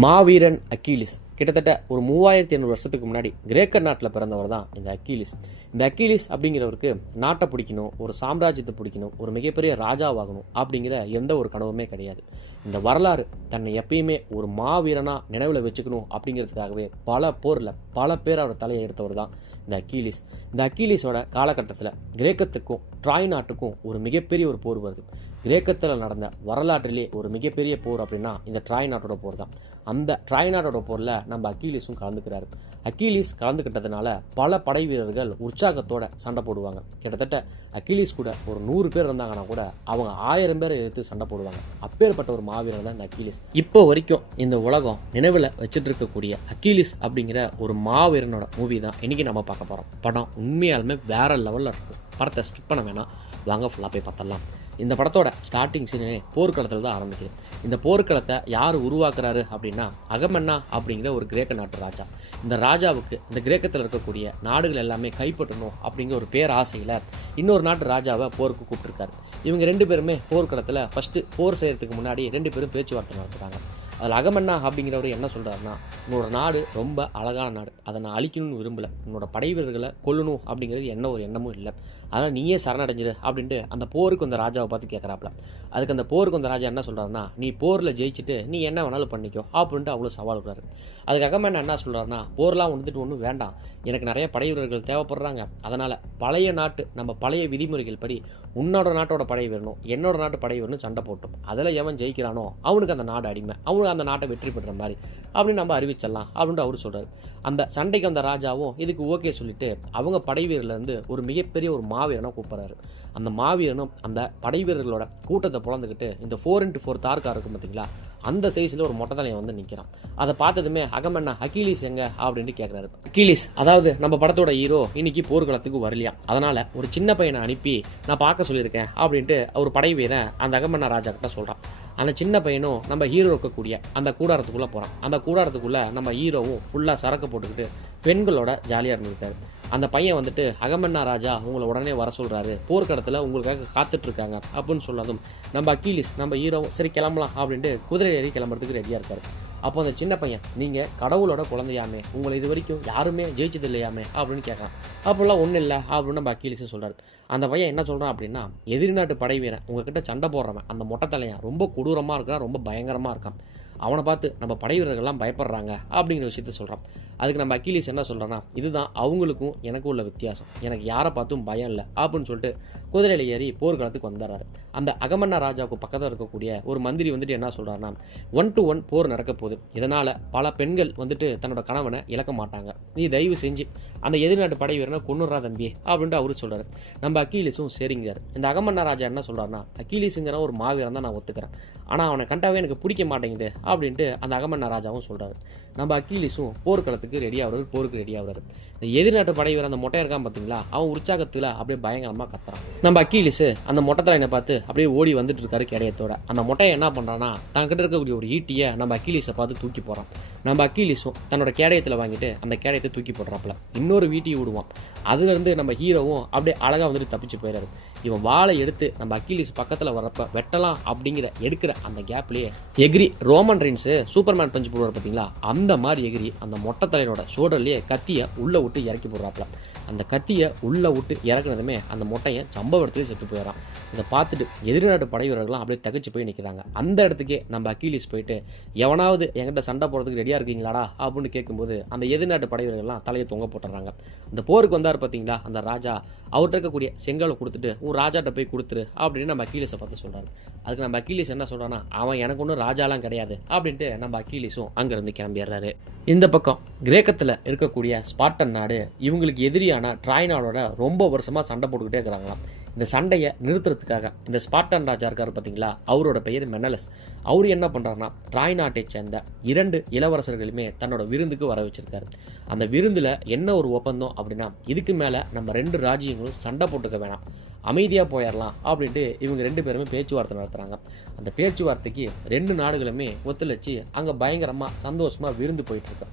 மாவீரன் அக்கீலிஸ் கிட்டத்தட்ட ஒரு 3500 வருஷத்துக்கு முன்னாடி கிரேக்க நாட்டில் பிறந்தவர் தான் இந்த அக்கீலிஸ். இந்த அக்கீலிஸ் அப்படிங்கிறவருக்கு நாட்டை பிடிக்கணும், ஒரு சாம்ராஜ்யத்தை பிடிக்கணும், ஒரு மிகப்பெரிய ராஜாவாகணும் அப்படிங்கிற எந்த ஒரு கனவுமே கிடையாது. இந்த வரலாறு தன்னை எப்பயுமே ஒரு மாவீரனாக நினைவில் வச்சுக்கணும் அப்படிங்கிறதுக்காகவே பல போரில் பல பேர் அவர் தலையை எடுத்தவர் தான் இந்த அக்கீலிஸ். இந்த அக்கீலிஸோட காலகட்டத்தில் கிரேக்கத்துக்கும் ட்ராய் நாட்டுக்கும் ஒரு மிகப்பெரிய ஒரு போர் வருது. கிரேக்கத்தில் நடந்த வரலாற்றிலே ஒரு மிகப்பெரிய போர் அப்படின்னா இந்த ட்ராய் நாட்டோட போர் தான். அந்த ட்ராய் நாட்டோட போரில் நம்ம அக்கீலிஸும் கலந்துக்கிறாரு. அக்கீலிஸ் கலந்துக்கிட்டதுனால பல படை வீரர்கள் உற்சாகத்தோட சண்டை போடுவாங்க. கிட்டத்தட்ட அக்கீலிஸ் கூட ஒரு 100 பேர் இருந்தாங்கன்னா கூட அவங்க 1000 பேரை எதிர்த்து சண்டை போடுவாங்க. அப்பேற்பட்ட ஒரு மாவீரர் தான் இந்த அக்கீலிஸ். இப்போ வரைக்கும் இந்த உலகம் நினைவில் வச்சுட்டு இருக்கக்கூடிய அக்கீலிஸ் அப்படிங்கிற ஒரு மாவீரனோட மூவி தான் இன்னைக்கு நம்ம பார்க்க போகிறோம். படம் உண்மையாலுமே வேற லெவலில் இருக்கும். படத்தை ஸ்கிப் பண்ண வேணாம், வாங்க ஃபுல்லாக போய் பார்த்தலாம். இந்த படத்தோட ஸ்டார்டிங் சீனே போர்க்களத்தில் தான் ஆரம்பிக்குது. இந்த போர்க்களத்தை யார் உருவாக்குறாரு அப்படின்னா அகமென்னா அப்படிங்கிற ஒரு கிரேக்க நாட்டு ராஜா. இந்த ராஜாவுக்கு இந்த கிரேக்கத்தில் இருக்கக்கூடிய நாடுகள் எல்லாமே கைப்பற்றணும் அப்படிங்கிற ஒரு பேராசையில் இன்னொரு நாட்டு ராஜாவை போருக்கு கூப்பிட்டுருக்காரு. இவங்க 2 பேருமே போர்க்களத்தில் ஃபஸ்ட்டு போர் செய்கிறதுக்கு முன்னாடி 2 பேரும் பேச்சுவார்த்தை நடத்துகிறாங்க. அதில் அகமன்னா அப்படிங்கிறவர் என்ன சொல்கிறாருன்னா, உன்னோட நாடு ரொம்ப அழகான நாடு, அதை நான் அழிக்கணும்னு விரும்பலை, உன்னோட படை வீரர்களை கொல்லணும் அப்படிங்கிறது என்ன ஒரு எண்ணமும் இல்லை, அதனால் நீயே சரணடைஞ்சிரு அப்படின்ட்டு அந்த போருக்கு அந்த ராஜாவை பார்த்து கேட்குறாப்புல. அதுக்கு அந்த போருக்கு அந்த ராஜா என்ன சொல்கிறாருன்னா, நீ போரில் ஜெயிச்சுட்டு நீ என்ன வேணாலும் பண்ணிக்கோ அப்படின்ட்டு அவ்வளோ சவால் விடுறாரு. அதுக்கு அகமன்னா என்ன சொல்கிறாருன்னா, போர்லாம் வந்துட்டு ஒன்றும் வேண்டாம், எனக்கு நிறைய படை வீரர்கள் தேவைப்படுறாங்க, அதனால் பழைய நாட்டு நம்ம பழைய விதிமுறைகள் படி உன்னோட நாட்டோட படை வீரணும் என்னோட நாட்டு படை வீரணும் சண்டை போட்டோம், அதில் எவன் ஜெயிக்கிறானோ அவனுக்கு அந்த நாடு அடிமை, அவனுக்கு அந்த நாட்டை வெற்றி பெற்ற மாதிரி அப்படின்னு நம்ம அறிவிச்சிடலாம் அப்படின்ட்டு அவரு சொல்றாரு. அந்த சண்டைக்கு அந்த ராஜாவும் இதுக்கு ஓகே சொல்லிட்டு அவங்க படை வீரர்லேருந்து ஒரு மிகப்பெரிய ஒரு மாவீரனை கூப்பிட்றாரு. அந்த மாவீரனும் அந்த படை வீரர்களோட கூட்டத்தை புலந்துக்கிட்டு இந்த 4x4 தார்கார் இருக்கும் பார்த்தீங்களா, அந்த சைஸில் ஒரு மொட்டை தலையை வந்து நிற்கிறான். அதை பார்த்ததுமே அகமன்னா அக்கீலிஸ் எங்க அப்படின்னு கேட்குறாரு. அக்கீலிஸ், அதாவது நம்ம படத்தோட ஹீரோ இன்னைக்கு போர்க்களத்துக்கு வரலையா, அதனால ஒரு சின்ன பையனை அனுப்பி நான் பார்க்க சொல்லியிருக்கேன் அப்படின்ட்டு ஒரு படை வீரன் அந்த அகமன்னா ராஜா கிட்ட சொல்கிறான். அந்த சின்ன பையனும் நம்ம ஹீரோ இருக்கக்கூடிய அந்த கூடாரத்துக்குள்ளே போகிறான். அந்த கூடாரத்துக்குள்ளே நம்ம ஹீரோவும் ஃபுல்லாக சரக்கு போட்டுக்கிட்டு பெண்களோட ஜாலியாக இருந்திருக்காரு. அந்த பையன் வந்துட்டு அகமன்னா ராஜா உங்களை உடனே வர சொல்கிறாரு, போர்க்களத்தில் உங்களுக்காக காத்துட்ருக்காங்க அப்படின்னு சொன்னதும் நம்ம அக்கீலிஸ் நம்ம ஹீரோ சரி கிளம்பலாம் அப்படின்ட்டு குதிரை ஏறி கிளம்புறதுக்கு ரெடியாக இருக்காரு. அப்போ அந்த சின்ன பையன், நீங்கள் கடவுளோட குழந்தையாமே, உங்களை இது வரைக்கும் யாருமே ஜெயிச்சது இல்லையாமே அப்படின்னு கேட்குறான். அப்போல்லாம் ஒன்றும் இல்லை அப்படின்னு நம்ம அக்கீலிஸை சொல்கிறார். அந்த பையன் என்ன சொல்கிறான் அப்படின்னா, எதிரி நாட்டு படை வீரன் உங்ககிட்ட சண்டை போடுறவன் அந்த மொட்டை தலையன் ரொம்ப கொடூரமாக இருக்கான், ரொம்ப பயங்கரமாக இருக்கான், அவனை பார்த்து நம்ம படை வீரர்கள்லாம் பயப்படுறாங்க அப்படிங்கிற விஷயத்த சொல்கிறான். அதுக்கு நம்ம அக்கீலிஸ் என்ன சொல்கிறான்னா, இதுதான் அவங்களுக்கும் எனக்கும் உள்ள வித்தியாசம், எனக்கு யாரை பார்த்தும் பயம் இல்லை அப்படின்னு சொல்லிட்டு குதிரையில் ஏறி போர்க்களத்துக்கு வந்துடுறாரு. அந்த அகமன்னா ராஜாவுக்கு பக்கத்தில் இருக்கக்கூடிய ஒரு மந்திரி வந்துட்டு என்ன சொல்கிறாருன்னா, 1-to-1 போர் நடக்க போகுது, இதனால் பல பெண்கள் வந்துட்டு தன்னோட கணவனை இழக்க மாட்டாங்க, நீ தயவு செஞ்சு அந்த எதிர்நாட்டு படை வீரனை கொன்னுறா தம்பி அப்படின்ட்டு அவரு சொல்கிறாரு. நம்ம அக்கீலிஸும் சரிங்கிறார். இந்த அகமன்னா ராஜா என்ன சொல்கிறாருன்னா, அக்கீலிஸுங்கிற ஒரு மாவீரன் தான் நான் ஒத்துக்கிறேன், ஆனால் அவனை கண்டாவே எனக்கு பிடிக்க மாட்டேங்குது அப்படின்ட்டு அந்த அகமன்னா ராஜாவும் சொல்கிறாரு. நம்ம அக்கீலிஸும் போர்க்களத்துக்கு ரெடி ஆகுறாரு, போருக்கு ரெடி ஆகுறாரு. இந்த எதிர்நாட்டு படை வீரர் அந்த மொட்டையை இருக்கான் பார்த்தீங்களா, அவன் உற்சாகத்தில் அப்படியே பயங்கரமாக கத்துறான். நம்ம அக்கீலிஸ் அந்த மொட்டை தலையனை பார்த்து அப்படியே ஓடி வந்துட்டு இருக்காரு கேடயத்தோட. அந்த மொட்டையை என்ன பண்ணுறான்னா, தான் கிட்ட இருக்கக்கூடிய ஒரு ஈட்டியை நம்ம அக்கீலிஸை பார்த்து தூக்கி போகிறான். நம்ம அக்கீலிஸும் தன்னோட கேடயத்தில் வாங்கிட்டு அந்த கேடயத்தை தூக்கி போடுறாப்புல இன்னொரு வீட்டையும் விடுவான். அதுலேருந்து நம்ம ஹீரோவும் அப்படியே அழகாக வந்துட்டு தப்பிச்சு போயிடாரு. இவன் வாளை எடுத்து நம்ம அக்கீலிஸ் பக்கத்தில் வரப்ப வெட்டலாம் அப்படிங்கிற எடுக்கிற அந்த கேப்லேயே எகிரி ரோமன் ரெயின்ஸு சூப்பர்மேன் பஞ்சு போடுவார் பார்த்தீங்களா, அந்த மாதிரி எகிரி அந்த மொட்டை தலையனோட ஷோல்டர்லேயே கத்தியை உள்ளே விட்டு இறக்கி போடுறாப்புல. அந்த கத்தியை உள்ளே விட்டு இறக்குனதுமே அந்த மொட்டையை சம்பவத்திலே செத்து போயிடறான். இதை பார்த்துட்டு எதிர்நாட்டு படை வீரர்கள்லாம் அப்படியே தகச்சு போய் நிற்கிறாங்க. அந்த இடத்துக்கே நம்ம அக்கீலிஸ் போயிட்டு, எவனாவது என்கிட்ட சண்டை போடுறதுக்கு ரெடியாக இருக்கீங்களாடா அப்படின்னு கேட்கும்போது அந்த எதிர்நாட்டு படை வீரர்கள்லாம் தலையை தொங்க போட்டுறாங்க. அந்த போருக்கு வந்தார் பார்த்தீங்களா அந்த ராஜா, அவர்கிட்ட இருக்கக்கூடிய செங்கலை கொடுத்துட்டு உன் ராஜாட்ட போய் கொடுத்துரு அப்படின்னு நம்ம அக்கீலிஸை பார்த்து சொல்கிறாரு. அதுக்கு நம்ம அக்கீலிஸ் என்ன சொல்கிறான்னா, அவன் எனக்கு ஒன்றும் ராஜாலாம் கிடையாது அப்படின்ட்டு நம்ம அக்கீலிஸும் அங்கேருந்து கிளம்பிடுறாரு. இந்த பக்கம் கிரேக்கத்தில் இருக்கக்கூடிய ஸ்பார்டன் நாடு இவங்களுக்கு எதிரியான ட்ராய் நாடோட ரொம்ப வருஷமாக சண்டை போட்டுக்கிட்டே இருக்கிறாங்களாம். இந்த சண்டையை நிறுத்துறதுக்காக இந்த ஸ்பார்டன் ராஜா இருக்காரு பார்த்தீங்களா, அவரோட பெயர் மெனலஸ். அவர் என்ன பண்ணுறாருன்னா, ட்ராய் நாட்டை சேர்ந்த 2 இளவரசர்களுமே தன்னோட விருந்துக்கு வர வச்சிருக்காரு. அந்த விருந்தில் என்ன ஒரு ஒப்பந்தம் அப்படின்னா, இதுக்கு மேலே நம்ம 2 ராஜ்யங்களும் சண்டை போட்டுக்க வேணாம், அமைதியாக போயிடலாம் அப்படின்ட்டு இவங்க 2 பேருமே பேச்சுவார்த்தை நடத்துகிறாங்க. அந்த பேச்சுவார்த்தைக்கு 2 நாடுகளுமே ஒத்துழைச்சி அங்கே பயங்கரமாக சந்தோஷமாக விருந்து போயிட்டுருக்கு.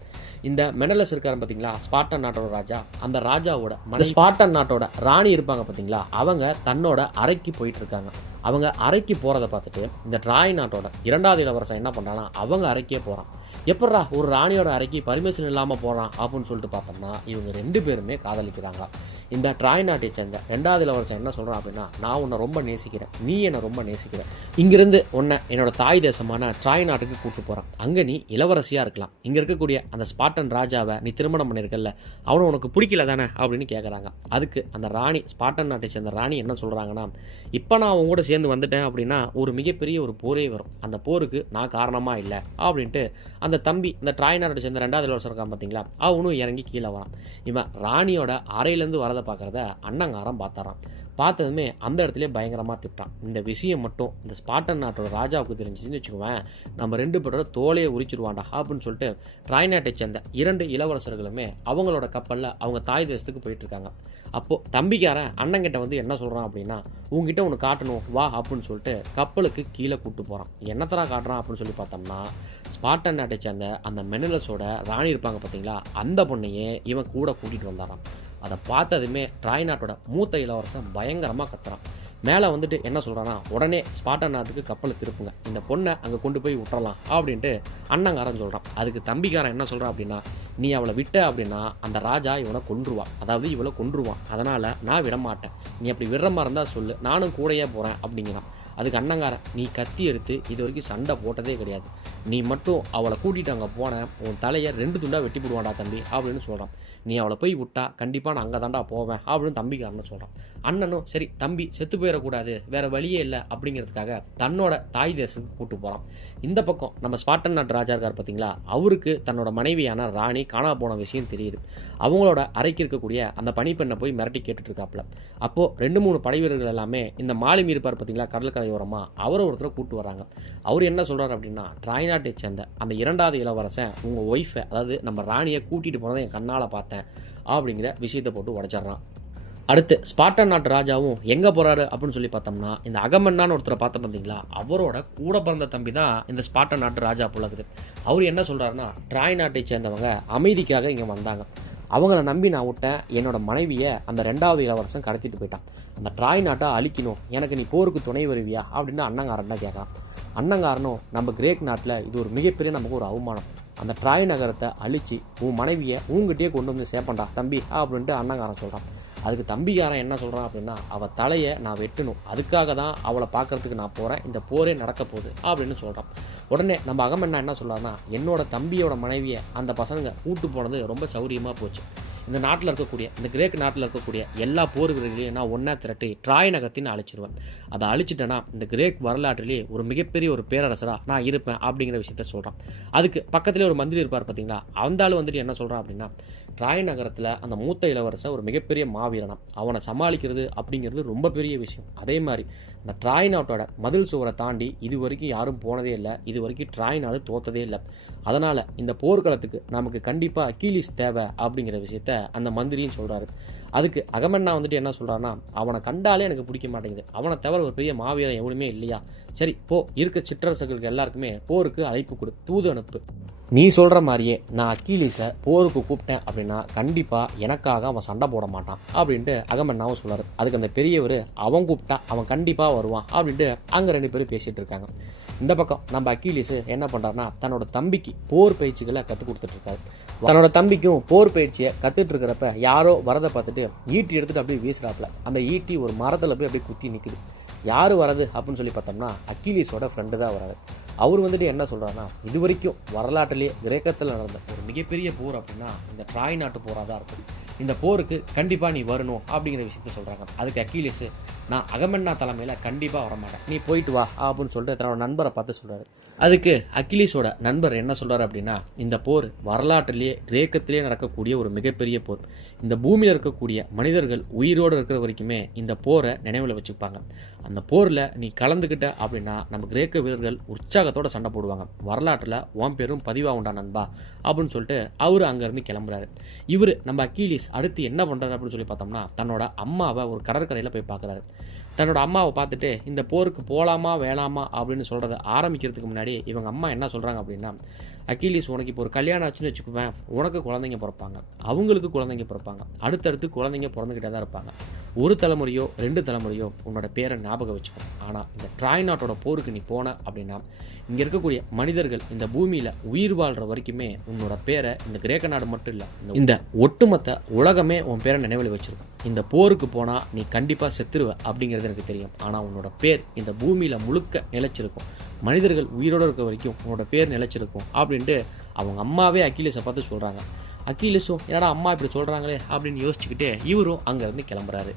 இந்த மெனலஸ் இருக்காரு பார்த்தீங்களா, ஸ்பார்டன் நாட்டோட ராஜா, அந்த ராஜாவோட ஸ்பார்டன் நாட்டோட ராணி இருப்பாங்க பார்த்தீங்களா, அவங்க தன்னோட அறைக்கு போயிட்டு இருக்காங்க. அவங்க அறைக்கு போகிறத பார்த்துட்டு இந்த ட்ராய் நாட்டோட 2வது இளவரசன் என்ன பண்ணுறாங்கன்னா அவங்க அறைக்கே போகிறான். எப்பட்றா ஒரு ராணியோட அறைக்கு பர்மிஷன் இல்லாமல் போகிறான் அப்படின்னு சொல்லிட்டு பார்த்தோம்னா இவங்க 2 பேருமே காதலிக்கிறாங்க. இந்த ட்ராய் நாட்டை சேர்ந்த 2வது இளவரசன் என்ன சொல்கிறான் அப்படின்னா, நான் உன்னை ரொம்ப நேசிக்கிறேன், நீ என்னை ரொம்ப நேசிக்கிற, இங்கிருந்து உன்னை என்னோட தாய் தேசமான ட்ராய் நாட்டுக்கு கூப்பிட்டு போகிறேன், அங்கே நீ இளவரசியாக இருக்கலாம், இங்கே இருக்கக்கூடிய அந்த ஸ்பாட்டன் ராஜாவை நீ திருமணம் பண்ணியிருக்கல, அவனை உனக்கு பிடிக்கல தானே அப்படின்னு கேட்குறாங்க. அதுக்கு அந்த ராணி, ஸ்பாட்டன் நாட்டை சேர்ந்த ராணி என்ன சொல்கிறாங்கன்னா, இப்போ நான் அவங்க கூட சேர்ந்து வந்துட்டேன் அப்படின்னா ஒரு மிகப்பெரிய ஒரு போரே வரும், அந்த போருக்கு நான் காரணமாக இல்லை அப்படின்ட்டு அந்த தம்பி, இந்த ட்ராய் நாட்டை சேர்ந்த 2வது இளவரசர் இருக்கான் பார்த்தீங்களா, அவனும் இறங்கி கீழே வரான். இவன் ராணியோட அறையிலேருந்து வரதை பார்க்குறத அண்ணங்காரன் பார்த்தாரான். பார்த்ததுமே அந்த இடத்துல பயங்கரமாக திட்டான். இந்த விஷயம் மட்டும் இந்த ஸ்பாட்டன் நாட்டோட ராஜாவுக்கு தெரிஞ்சிச்சுன்னு வச்சுக்குவேன், நம்ம 2 பேரோட தோலையை உரிச்சிருவாண்டா அப்படின்னு சொல்லிட்டு ட்ராய் நாட்டை சேர்ந்த 2 இளவரசர்களுமே அவங்களோட கப்பலில் அவங்க தாய் தேசத்துக்கு போயிட்டு இருக்காங்க. அப்போது தம்பிக்காரன் அண்ணங்கிட்ட வந்து என்ன சொல்கிறான் அப்படின்னா, உங்ககிட்ட ஒன்று காட்டணும் வா அப்படின்னு சொல்லிட்டு கப்பலுக்கு கீழே கூப்பிட்டு போகிறான். என்னத்தரா காட்டுறான் அப்படின்னு சொல்லி பார்த்தோம்னா, ஸ்பாட்டன் நாட்டை சேர்ந்த அந்த மெனலஸோட ராணி இருப்பாங்க பார்த்தீங்களா, அந்த பொண்ணையே இவன் கூட கூட்டிகிட்டு வந்தாரான். அதை பார்த்ததுமே ட்ராய் நாட்டோட மூத்த இளவரசன் பயங்கரமாக கத்துறான். மேலே வந்துட்டு என்ன சொல்கிறான்னா, உடனே ஸ்பாட்டன் நாட்டுக்கு கப்பலை திருப்புங்க, இந்த பொண்ணை அங்கே கொண்டு போய் விட்டுறலாம் அப்படின்ட்டு அண்ணங்காரன் சொல்கிறான். அதுக்கு தம்பிக்காரன் என்ன சொல்கிறான் அப்படின்னா, நீ அவளை விட்ட அப்படின்னா அந்த ராஜா இவனை கொன்றுவான், அதாவது இவளை கொன்றுவான், அதனால் நான் விட மாட்டேன், நீ அப்படி விடுற மாதிரி இருந்தால் சொல்லு, நானும் கூடையே போகிறேன் அப்படிங்கிறான். அதுக்கு அண்ணங்காரன், நீ கத்தி எடுத்து இது வரைக்கும் சண்டை போட்டதே கிடையாது, நீ மட்டும் அவளை கூட்டிகிட்டு அங்கே போனேன் உன் தலையை 2 துண்டாக வெட்டி போடுவான்டா தம்பி அப்படின்னு சொல்கிறான். நீ அவளை போய் விட்டா கண்டிப்பாக நான் அங்கே தாண்டா போவேன் அப்படின்னு தம்பிக்காரன்னு சொல்கிறான். அண்ணனும் சரி தம்பி செத்து போயிடக்கூடாது, வேறு வழியே இல்லை அப்படிங்கிறதுக்காக தன்னோட தாய் தேசத்துக்கு கூப்பிட்டு போகிறான். இந்த பக்கம் நம்ம ஸ்பாட்டன் நாட்டு ராஜா இருக்கார் பார்த்தீங்களா, அவருக்கு தன்னோட மனைவியான ராணி காணா போன விஷயம் தெரியுது. அவங்களோட அறைக்கு இருக்கக்கூடிய அந்த பணிப்பெண்ணை போய் மிரட்டி கேட்டுட்டு இருக்காப்புல. அப்போது 2-3 படை வீரர்கள் எல்லாமே இந்த மாலுமி இருப்பார் பார்த்தீங்களா கடற்கரையோரமாக, அவரை ஒருத்தரை கூப்பிட்டு வராங்க. அவர் என்ன சொல்கிறார் அப்படின்னா, ட்ராய் நாட்டை சேர்ந்த அந்த 2வது இளவரசன் உங்கள் ஒய்ஃபை, அதாவது நம்ம ராணியை கூட்டிகிட்டு போனதை என் கண்ணால் பார்த்தேன் அப்படிங்கிற விஷயத்தை போட்டு உடைச்சிட்றான். அடுத்து ஸ்பாட்டன் நாட்டு ராஜாவும் எங்கே போகிறாரு அப்படின்னு சொல்லி பார்த்தோம்னா, இந்த அகமன்னான்னு ஒருத்தரை பார்த்த பார்த்தீங்களா, அவரோட கூட பிறந்த தம்பி தான் இந்த ஸ்பாட்டன் நாட்டு ராஜா புலகுது. அவர் என்ன சொல்கிறாருன்னா, ட்ராய் நாட்டை சேர்ந்தவங்க அமைதிக்காக இங்கே வந்தாங்க, அவங்கள நம்பி நான் விட்டேன், என்னோட மனைவியை அந்த 2வது இளவரசன் கடத்திட்டு போயிட்டான், அந்த ட்ராய் நாட்டை அழிக்கணும், எனக்கு நீ போருக்கு துணை வருவியா அப்படின்னு அண்ணங்காரன் தான் கேட்குறான். அண்ணங்காரனும் நம்ம கிரேக் நாட்டில் இது ஒரு மிகப்பெரிய நமக்கு ஒரு அவமானம், அந்த ட்ராய் நகரத்தை அழித்து உன் மனைவியை உங்ககிட்டயே கொண்டு வந்து சேர்ப்பண்டா தம்பி அப்படின்ட்டு அண்ணங்காரன் சொல்கிறான். அதுக்கு தம்பிக்காரன் என்ன சொல்கிறான் அப்படின்னா, அவள் தலையை நான் வெட்டணும், அதுக்காக தான் அவளை பார்க்குறதுக்கு நான் போகிறேன், இந்த போரே நடக்க போகுது அப்படின்னு சொல்கிறான். உடனே நம்ம அகமன்னா என்ன சொல்கிறான்னா, என்னோட தம்பியோட மனைவியை அந்த பசங்க கூட்டு போனது ரொம்ப சௌரியமாக போச்சு, இந்த நாட்டில் இருக்கக்கூடிய இந்த கிரேக் நாட்டில் இருக்கக்கூடிய எல்லா போர் வீரர்களையும் நான் ஒன்றா திரட்டி ட்ராய் நகரத்தின்னு அழிச்சிருவேன், அதை அழிச்சிட்டேன்னா இந்த கிரேக் வரலாற்றிலேயே ஒரு மிகப்பெரிய ஒரு பேரரசராக நான் இருப்பேன் அப்படிங்கிற விஷயத்த சொல்கிறான். அதுக்கு பக்கத்துலேயே ஒரு மந்திரி இருப்பார் பார்த்தீங்களா, அந்த ஆள் வந்துட்டு என்ன சொல்கிறான் அப்படின்னா, ட்ராய் நகரத்தில் அந்த மூத்த இளவரசன் ஒரு மிகப்பெரிய மாவீரனாம், அவனை சமாளிக்கிறது அப்படிங்கிறது ரொம்ப பெரிய விஷயம், அதே மாதிரி அந்த ட்ராய் நாட்டோட மதில் சுவரை தாண்டி இது வரைக்கும் யாரும் போனதே இல்லை, இது வரைக்கும் ட்ராய் நாடு தோத்ததே இல்லை, அதனால் இந்த போர்க்களத்துக்கு நமக்கு கண்டிப்பாக அக்கிலீஸ் தேவை அப்படிங்கிற விஷயத்த அந்த மந்திரியும் சொல்கிறாரு. அதுக்கு அகமன்னா வந்துட்டு என்ன சொல்கிறான்னா, அவனை கண்டாலே எனக்கு பிடிக்க மாட்டேங்குது, அவனை தவிர ஒரு பெரிய மாவீரன் எவனுமே இல்லையா, சரி போ, இருக்க சிற்றரசர்களுக்கு எல்லாருக்குமே போருக்கு அழைப்பு கொடு, தூது அனுப்பு, நீ சொல்கிற மாதிரியே நான் அக்கிலீஸை போருக்கு கூப்பிட்டேன் அப்படின்னா கண்டிப்பாக எனக்காக அவன் சண்டை போட மாட்டான் அப்படின்ட்டு அகமன்னாவும் சொல்கிறார். அதுக்கு அந்த பெரியவர், அவன் கூப்பிட்டா அவன் கண்டிப்பாக வருவான் அப்படின்ட்டு அங்கே 2 பேரும் பேசிகிட்டு இருக்காங்க. இந்த பக்கம் நம்ம அக்கிலீஸு என்ன பண்ணுறாருனா, தன்னோட தம்பிக்கு போர் பயிற்சிகளை கற்றுக் கொடுத்துட்ருக்காரு. தன்னோட தம்பிக்கும் போர் பயிற்சியை கற்றுட்டு இருக்கிறப்ப யாரோ வரதை பார்த்துட்டு ஈட்டி எடுத்துகிட்டு அப்படியே வீசுறாப்புல, அந்த ஈட்டி ஒரு மரத்தில் போய் அப்படியே குத்தி நிற்குது. யார் வரது அப்படின்னு சொல்லி பார்த்தோம்னா அக்கிலீஸோட ஃப்ரெண்டு தான் வராது. அவர் வந்துட்டு என்ன சொல்கிறாருன்னா, இது வரைக்கும் வரலாற்றிலேயே கிரேக்கத்தில் நடந்த ஒரு மிகப்பெரிய போர் அப்படின்னா இந்த ட்ராய் நாட்டு போராக தான் இருக்கும், இந்த போருக்கு கண்டிப்பாக நீ வரணும் அப்படிங்கிற விஷயத்த சொல்கிறாங்க. அதுக்கு அக்கிலீஸு, நான் அகமன்னா தலைமையில் கண்டிப்பாக வரமாட்டேன், நீ போயிட்டு வா அப்படின்னு சொல்லிட்டு தன்னோட நண்பரை பார்த்து சொல்கிறாரு. அதுக்கு அக்கிலீஸோட நண்பர் என்ன சொல்கிறார் அப்படின்னா, இந்த போர் வரலாற்றிலேயே கிரேக்கத்திலே நடக்கக்கூடிய ஒரு மிகப்பெரிய போர், இந்த பூமியில் இருக்கக்கூடிய மனிதர்கள் உயிரோடு இருக்கிற வரைக்குமே இந்த போரை நினைவில் வச்சுப்பாங்க, அந்த போரில் நீ கலந்துக்கிட்ட அப்படின்னா நம்ம கிரேக்க வீரர்கள் உற்சாகத்தோடு சண்டை போடுவாங்க, வரலாற்றில் உன் பேரும் பதிவாகுண்டா நண்பா அப்படின்னு சொல்லிட்டு அவர் அங்கேருந்து கிளம்புறாரு. இவர் நம்ம அக்கிலீஸ் அடுத்து என்ன பண்ணுறாரு அப்படின்னு சொல்லி பார்த்தோம்னா, தன்னோட அம்மாவை ஒரு கடற்கரையில் போய் பார்க்குறாரு. தன்னோட அம்மாவை பார்த்துட்டு இந்த போருக்கு போகலாமா வேணாமா அப்படின்னு சொல்கிறத ஆரம்பிக்கிறதுக்கு முன்னாடி இவங்க அம்மா என்ன சொல்கிறாங்க அப்படின்னா, அக்கிலீஸ் உனக்கு இப்போ ஒரு கல்யாணம் ஆச்சுன்னு வச்சுக்குவேன், உனக்கு குழந்தைங்க பிறப்பாங்க, அவங்களுக்கு குழந்தைங்க பிறப்பாங்க, அடுத்தடுத்து குழந்தைங்க பிறந்துக்கிட்டே தான் இருப்பாங்க. ஒரு தலைமுறையோ 2 தலைமுறையோ உன்னோட பேரை ஞாபகம் வச்சுக்கணும். ஆனால் இந்த ட்ராய் நாட்டோட போருக்கு நீ போன அப்படின்னா இங்கே இருக்கக்கூடிய மனிதர்கள் இந்த பூமியில் உயிர் வாழ்கிற வரைக்குமே உன்னோட பேரை இந்த கிரேக்க நாடு மட்டும் இல்லை, இந்த ஒட்டுமொத்த உலகமே உன் பேரை நினைவில் வச்சிருக்கும். இந்த போருக்கு போனால் நீ கண்டிப்பாக செத்துருவ அப்படிங்கிறது எனக்கு தெரியும். ஆனால் உன்னோட பேர் இந்த பூமியில் முழுக்க நிலைச்சிருக்கும். மனிதர்கள் உயிரோடு இருக்க வரைக்கும் உன்னோட பேர் நிலைச்சிருக்கும் அப்படின்ட்டு அவங்க அம்மாவே அக்கிலீஸை பார்த்து சொல்கிறாங்க. அக்கிலீஸும் என்னடா அம்மா இப்படி சொல்கிறாங்களே அப்படின்னு யோசிச்சுக்கிட்டே இவரும் அங்கேருந்து கிளம்புறாரு.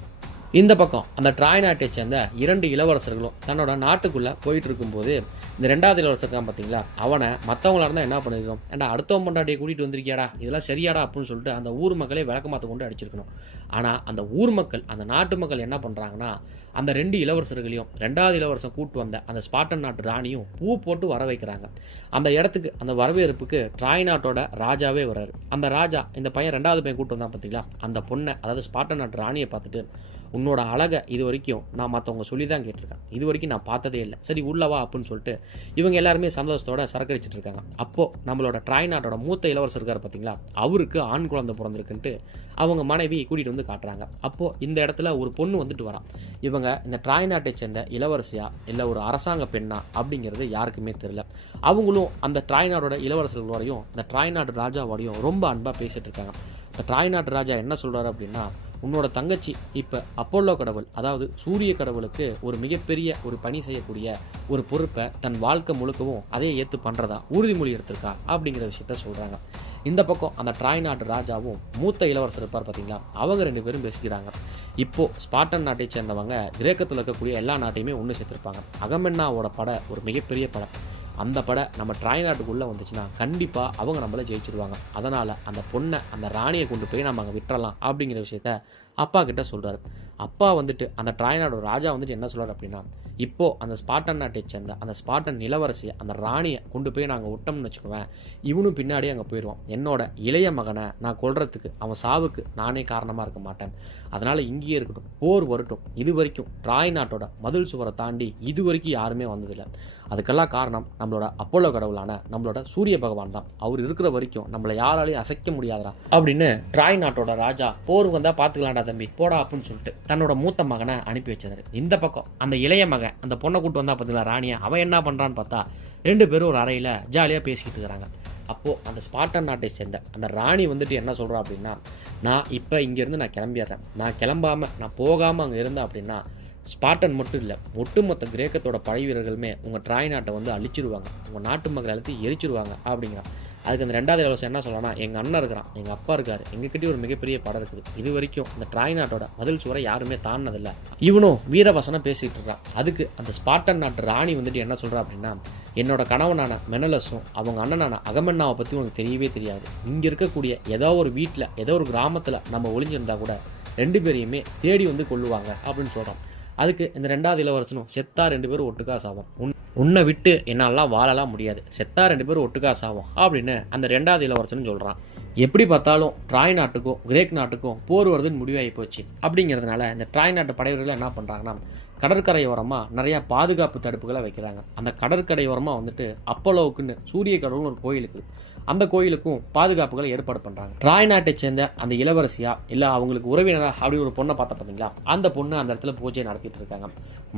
இந்த பக்கம் அந்த ட்ராய் நாட்டை சேர்ந்த 2 இளவரசர்களும் தன்னோட நாட்டுக்குள்ளே போயிட்டு இருக்கும்போது இந்த 2வது இளவரசர் இருக்கான் பார்த்தீங்களா, அவனை மற்றவங்களா இருந்தால் என்ன பண்ணிருக்கோம், ஏன்டா அடுத்தவன் பொண்டாட்டியை கூட்டிகிட்டு வந்திருக்கியாடா, இதெல்லாம் சரியாடா அப்படின்னு சொல்லிட்டு அந்த ஊர் மக்களே விளக்கமாற்ற கொண்டு அடிச்சிருக்கணும். ஆனால் அந்த ஊர் மக்கள், அந்த நாட்டு மக்கள் என்ன பண்ணுறாங்கன்னா, அந்த 2 இளவரசர்களையும் 2வது இளவரசன் கூட்டு வந்த அந்த ஸ்பார்டன் நாட்டு ராணியும் பூ போட்டு வர வைக்கிறாங்க. அந்த இடத்துக்கு, அந்த வரவேற்புக்கு ட்ராய் நாட்டோட ராஜாவே வர்றாரு. அந்த ராஜா இந்த பையன் 2வது பையன் கூட்டு வந்தான் பார்த்தீங்களா, அந்த பொண்ணை, அதாவது ஸ்பார்டன் நாட்டு ராணியை பார்த்துட்டு, உன்னோட அழகை இது வரைக்கும் நான் மற்றவங்க சொல்லி தான் கேட்டிருக்கேன், இது வரைக்கும் நான் பார்த்ததே இல்லை, சரி உள்ளவா அப்படின்னு சொல்லிட்டு இவங்க எல்லாருமே சந்தோஷத்தோட சரக்கடிச்சிட்டு இருக்காங்க. அப்போது நம்மளோட ட்ராய் நாட்டோட மூத்த இளவரசர் இருக்கார் பார்த்தீங்களா, அவருக்கு ஆண் குழந்தை பிறந்திருக்குன்ட்டு அவங்க மனைவி கூட்டிகிட்டு வந்து காட்டுறாங்க. அப்போது இந்த இடத்துல ஒரு பொண்ணு வந்துட்டு வரா. இவங்க இந்த ட்ராய் நாட்டை சேர்ந்த இளவரசியா இல்லை ஒரு அரசாங்க பெண்ணா அப்படிங்கிறது யாருக்குமே தெரியல. அவங்களும் அந்த ட்ராய் நாட்டோட இளவரசர்களோடையும் இந்த ட்ராய் நாட்டு ராஜாவோடையும் ரொம்ப அன்பாக பேசிகிட்டு இருக்காங்க. இந்த ட்ராய் நாட்டு ராஜா என்ன சொல்கிறாரு அப்படின்னா, உன்னோட தங்கச்சி இப்போ அப்போலோ கடவுள், அதாவது சூரிய கடவுளுக்கு ஒரு மிகப்பெரிய ஒரு பணி செய்யக்கூடிய ஒரு பொறுப்பை தன் வாழ்க்கை முழுக்கவும் அதே ஏற்று பண்ணுறதா உறுதிமொழி எடுத்திருக்கா அப்படிங்கிற விஷயத்த சொல்கிறாங்க. இந்த பக்கம் அந்த ட்ராய் நாட்டு ராஜாவும் மூத்த இளவரசர் இருப்பார் பார்த்தீங்களா, அவங்க 2 பேரும் பேசிக்கிறாங்க. இப்போது ஸ்பார்டன் நாட்டை சேர்ந்தவங்க கிரேக்கத்தில் இருக்கக்கூடிய எல்லா நாட்டையுமே ஒன்று சேர்த்துருப்பாங்க. அகமென்னாவோட படை ஒரு மிகப்பெரிய படை. அந்த படை நம்ம ட்ராய் நாட்டுக்குள்ளே வந்துச்சுன்னா கண்டிப்பாக அவங்க நம்மளை ஜெயிச்சிருவாங்க. அதனால் அந்த பொண்ணை, அந்த ராணியை கொண்டு போய் நம்ம அங்கே விட்டுறலாம் அப்படிங்கிற விஷயத்த அப்பா கிட்ட சொல்கிறாரு. அப்பா வந்துட்டு அந்த ட்ராய் நாட்டோட ராஜா வந்துட்டு என்ன சொல்கிறார் அப்படின்னா, இப்போது அந்த ஸ்பார்டன் நாட்டை சேர்ந்த அந்த ஸ்பார்டன் இளவரசியை, அந்த ராணியை கொண்டு போய் நாங்கள் விட்டோம்னு வச்சுக்குவேன், இவனும் பின்னாடியே அங்கே போயிடுவான். என்னோட இளைய மகனை நான் கொல்றதுக்கு, அவன் சாவுக்கு நானே காரணமாக இருக்க மாட்டேன். அதனால் இங்கேயே இருக்கட்டும், போர் வரட்டும். இது வரைக்கும் ட்ராய் நாட்டோட மதில் சுவரை தாண்டி இது வரைக்கும் யாருமே வந்ததில்லை. அதுக்கெல்லாம் காரணம் நம்மளோட அப்போலோ கடவுளான நம்மளோட சூரிய பகவான் தான். அவர் இருக்கிற வரைக்கும் நம்மளை யாராலையும் அசைக்க முடியாதரா அப்படின்னு ட்ராய் நாட்டோட ராஜா, போர் வந்தால் பார்த்துக்கலாம்டா தம்பி போடா அப்படின்னு சொல்லிட்டு தன்னோட மூத்த மகனை அனுப்பி வச்சிருந்தாரு. இந்த பக்கம் அந்த இளைய மகன், அந்த பொண்ணை கூட்டு வந்தா பார்த்தீங்களா ராணியா, அவன் என்ன பண்ணுறான்னு பார்த்தா 2 பேரும் ஒரு அறையில் ஜாலியாக பேசிக்கிட்டு இருக்கிறாங்க. அப்போது அந்த ஸ்பார்டன் நாட்டை சேர்ந்த அந்த ராணி வந்துட்டு என்ன சொல்கிறா அப்படின்னா, நான் இப்போ இங்கேருந்து நான் கிளம்பிடுறேன், நான் கிளம்பாமல் நான் போகாமல் அங்கே இருந்தேன் அப்படின்னா ஸ்பார்டன் மட்டும் இல்லை, ஒட்டுமொத்த கிரேக்கத்தோட படை வீரர்களுமே உங்கள் ட்ராய் நாட்டை வந்து அழிச்சிடுவாங்க, உங்கள் நாட்டு மக்களை எல்லாத்தையும் எரிச்சிடுவாங்க அப்படிங்கிறான். அதுக்கு அந்த 2வது இளவரசன் என்ன சொல்லலாம், எங்கள் அண்ணன் இருக்கிறான், எங்கள் அப்பா இருக்காரு, எங்ககிட்ட ஒரு மிகப்பெரிய படம் இருக்குது, இது வரைக்கும் இந்த ட்ராய் நாட்டோட மதில் சுவரை யாருமே தாண்டினதில்லை, இவனும் வீரவசனம் பேசிகிட்டு இருக்கான். அதுக்கு அந்த ஸ்பார்டன் நாட்டு ராணி வந்துட்டு என்ன சொல்கிறா அப்படின்னா, என்னோட கணவனான மெனலஸும் அவங்க அண்ணனான அகமென்னாவை பற்றி உனக்கு தெரியவே தெரியாது. இங்கே இருக்கக்கூடிய ஏதோ ஒரு வீட்டில், ஏதோ ஒரு கிராமத்தில் நம்ம ஒளிஞ்சிருந்தா கூட 2 பேரையுமே தேடி வந்து கொள்ளுவாங்க அப்படின்னு சொல்கிறோம். அதுக்கு இந்த 2வது இளவரசனும், செத்தா 2 பேரும் ஒட்டுக்கா சாவோம், உன்னை விட்டு என்னாலாம் வாழலாம் முடியாது, செத்தா 2 பேரும் ஒட்டுக்கா சாவோம் அப்படின்னு அந்த 2வது இளவரசனும் சொல்கிறான். எப்படி பார்த்தாலும் ட்ராய் நாட்டுக்கும் கிரேக் நாட்டுக்கும் போர் வருதுன்னு முடிவாகி போச்சு. அப்படிங்கிறதுனால இந்த ட்ராய் நாட்டு படைவர்கள் என்ன பண்ணுறாங்கன்னா, கடற்கரையோரமாக நிறையா பாதுகாப்பு தடுப்புகளை வைக்கிறாங்க. அந்த கடற்கரையோரமாக வந்துட்டு அப்போலோவுக்குன்னு சூரிய கடவுள்னு ஒரு கோயில் இருக்குது, அந்த கோயிலுக்கும் பாதுகாப்புகளை ஏற்பாடு பண்ணுறாங்க. ட்ராய் நாட்டை சேர்ந்த அந்த இளவரசியா இல்லை அவங்களுக்கு உறவினரா அப்படி ஒரு பொண்ணை பார்த்தா பார்த்தீங்களா, அந்த பொண்ணு அந்த இடத்துல பூஜை நடத்திட்டு இருக்காங்க.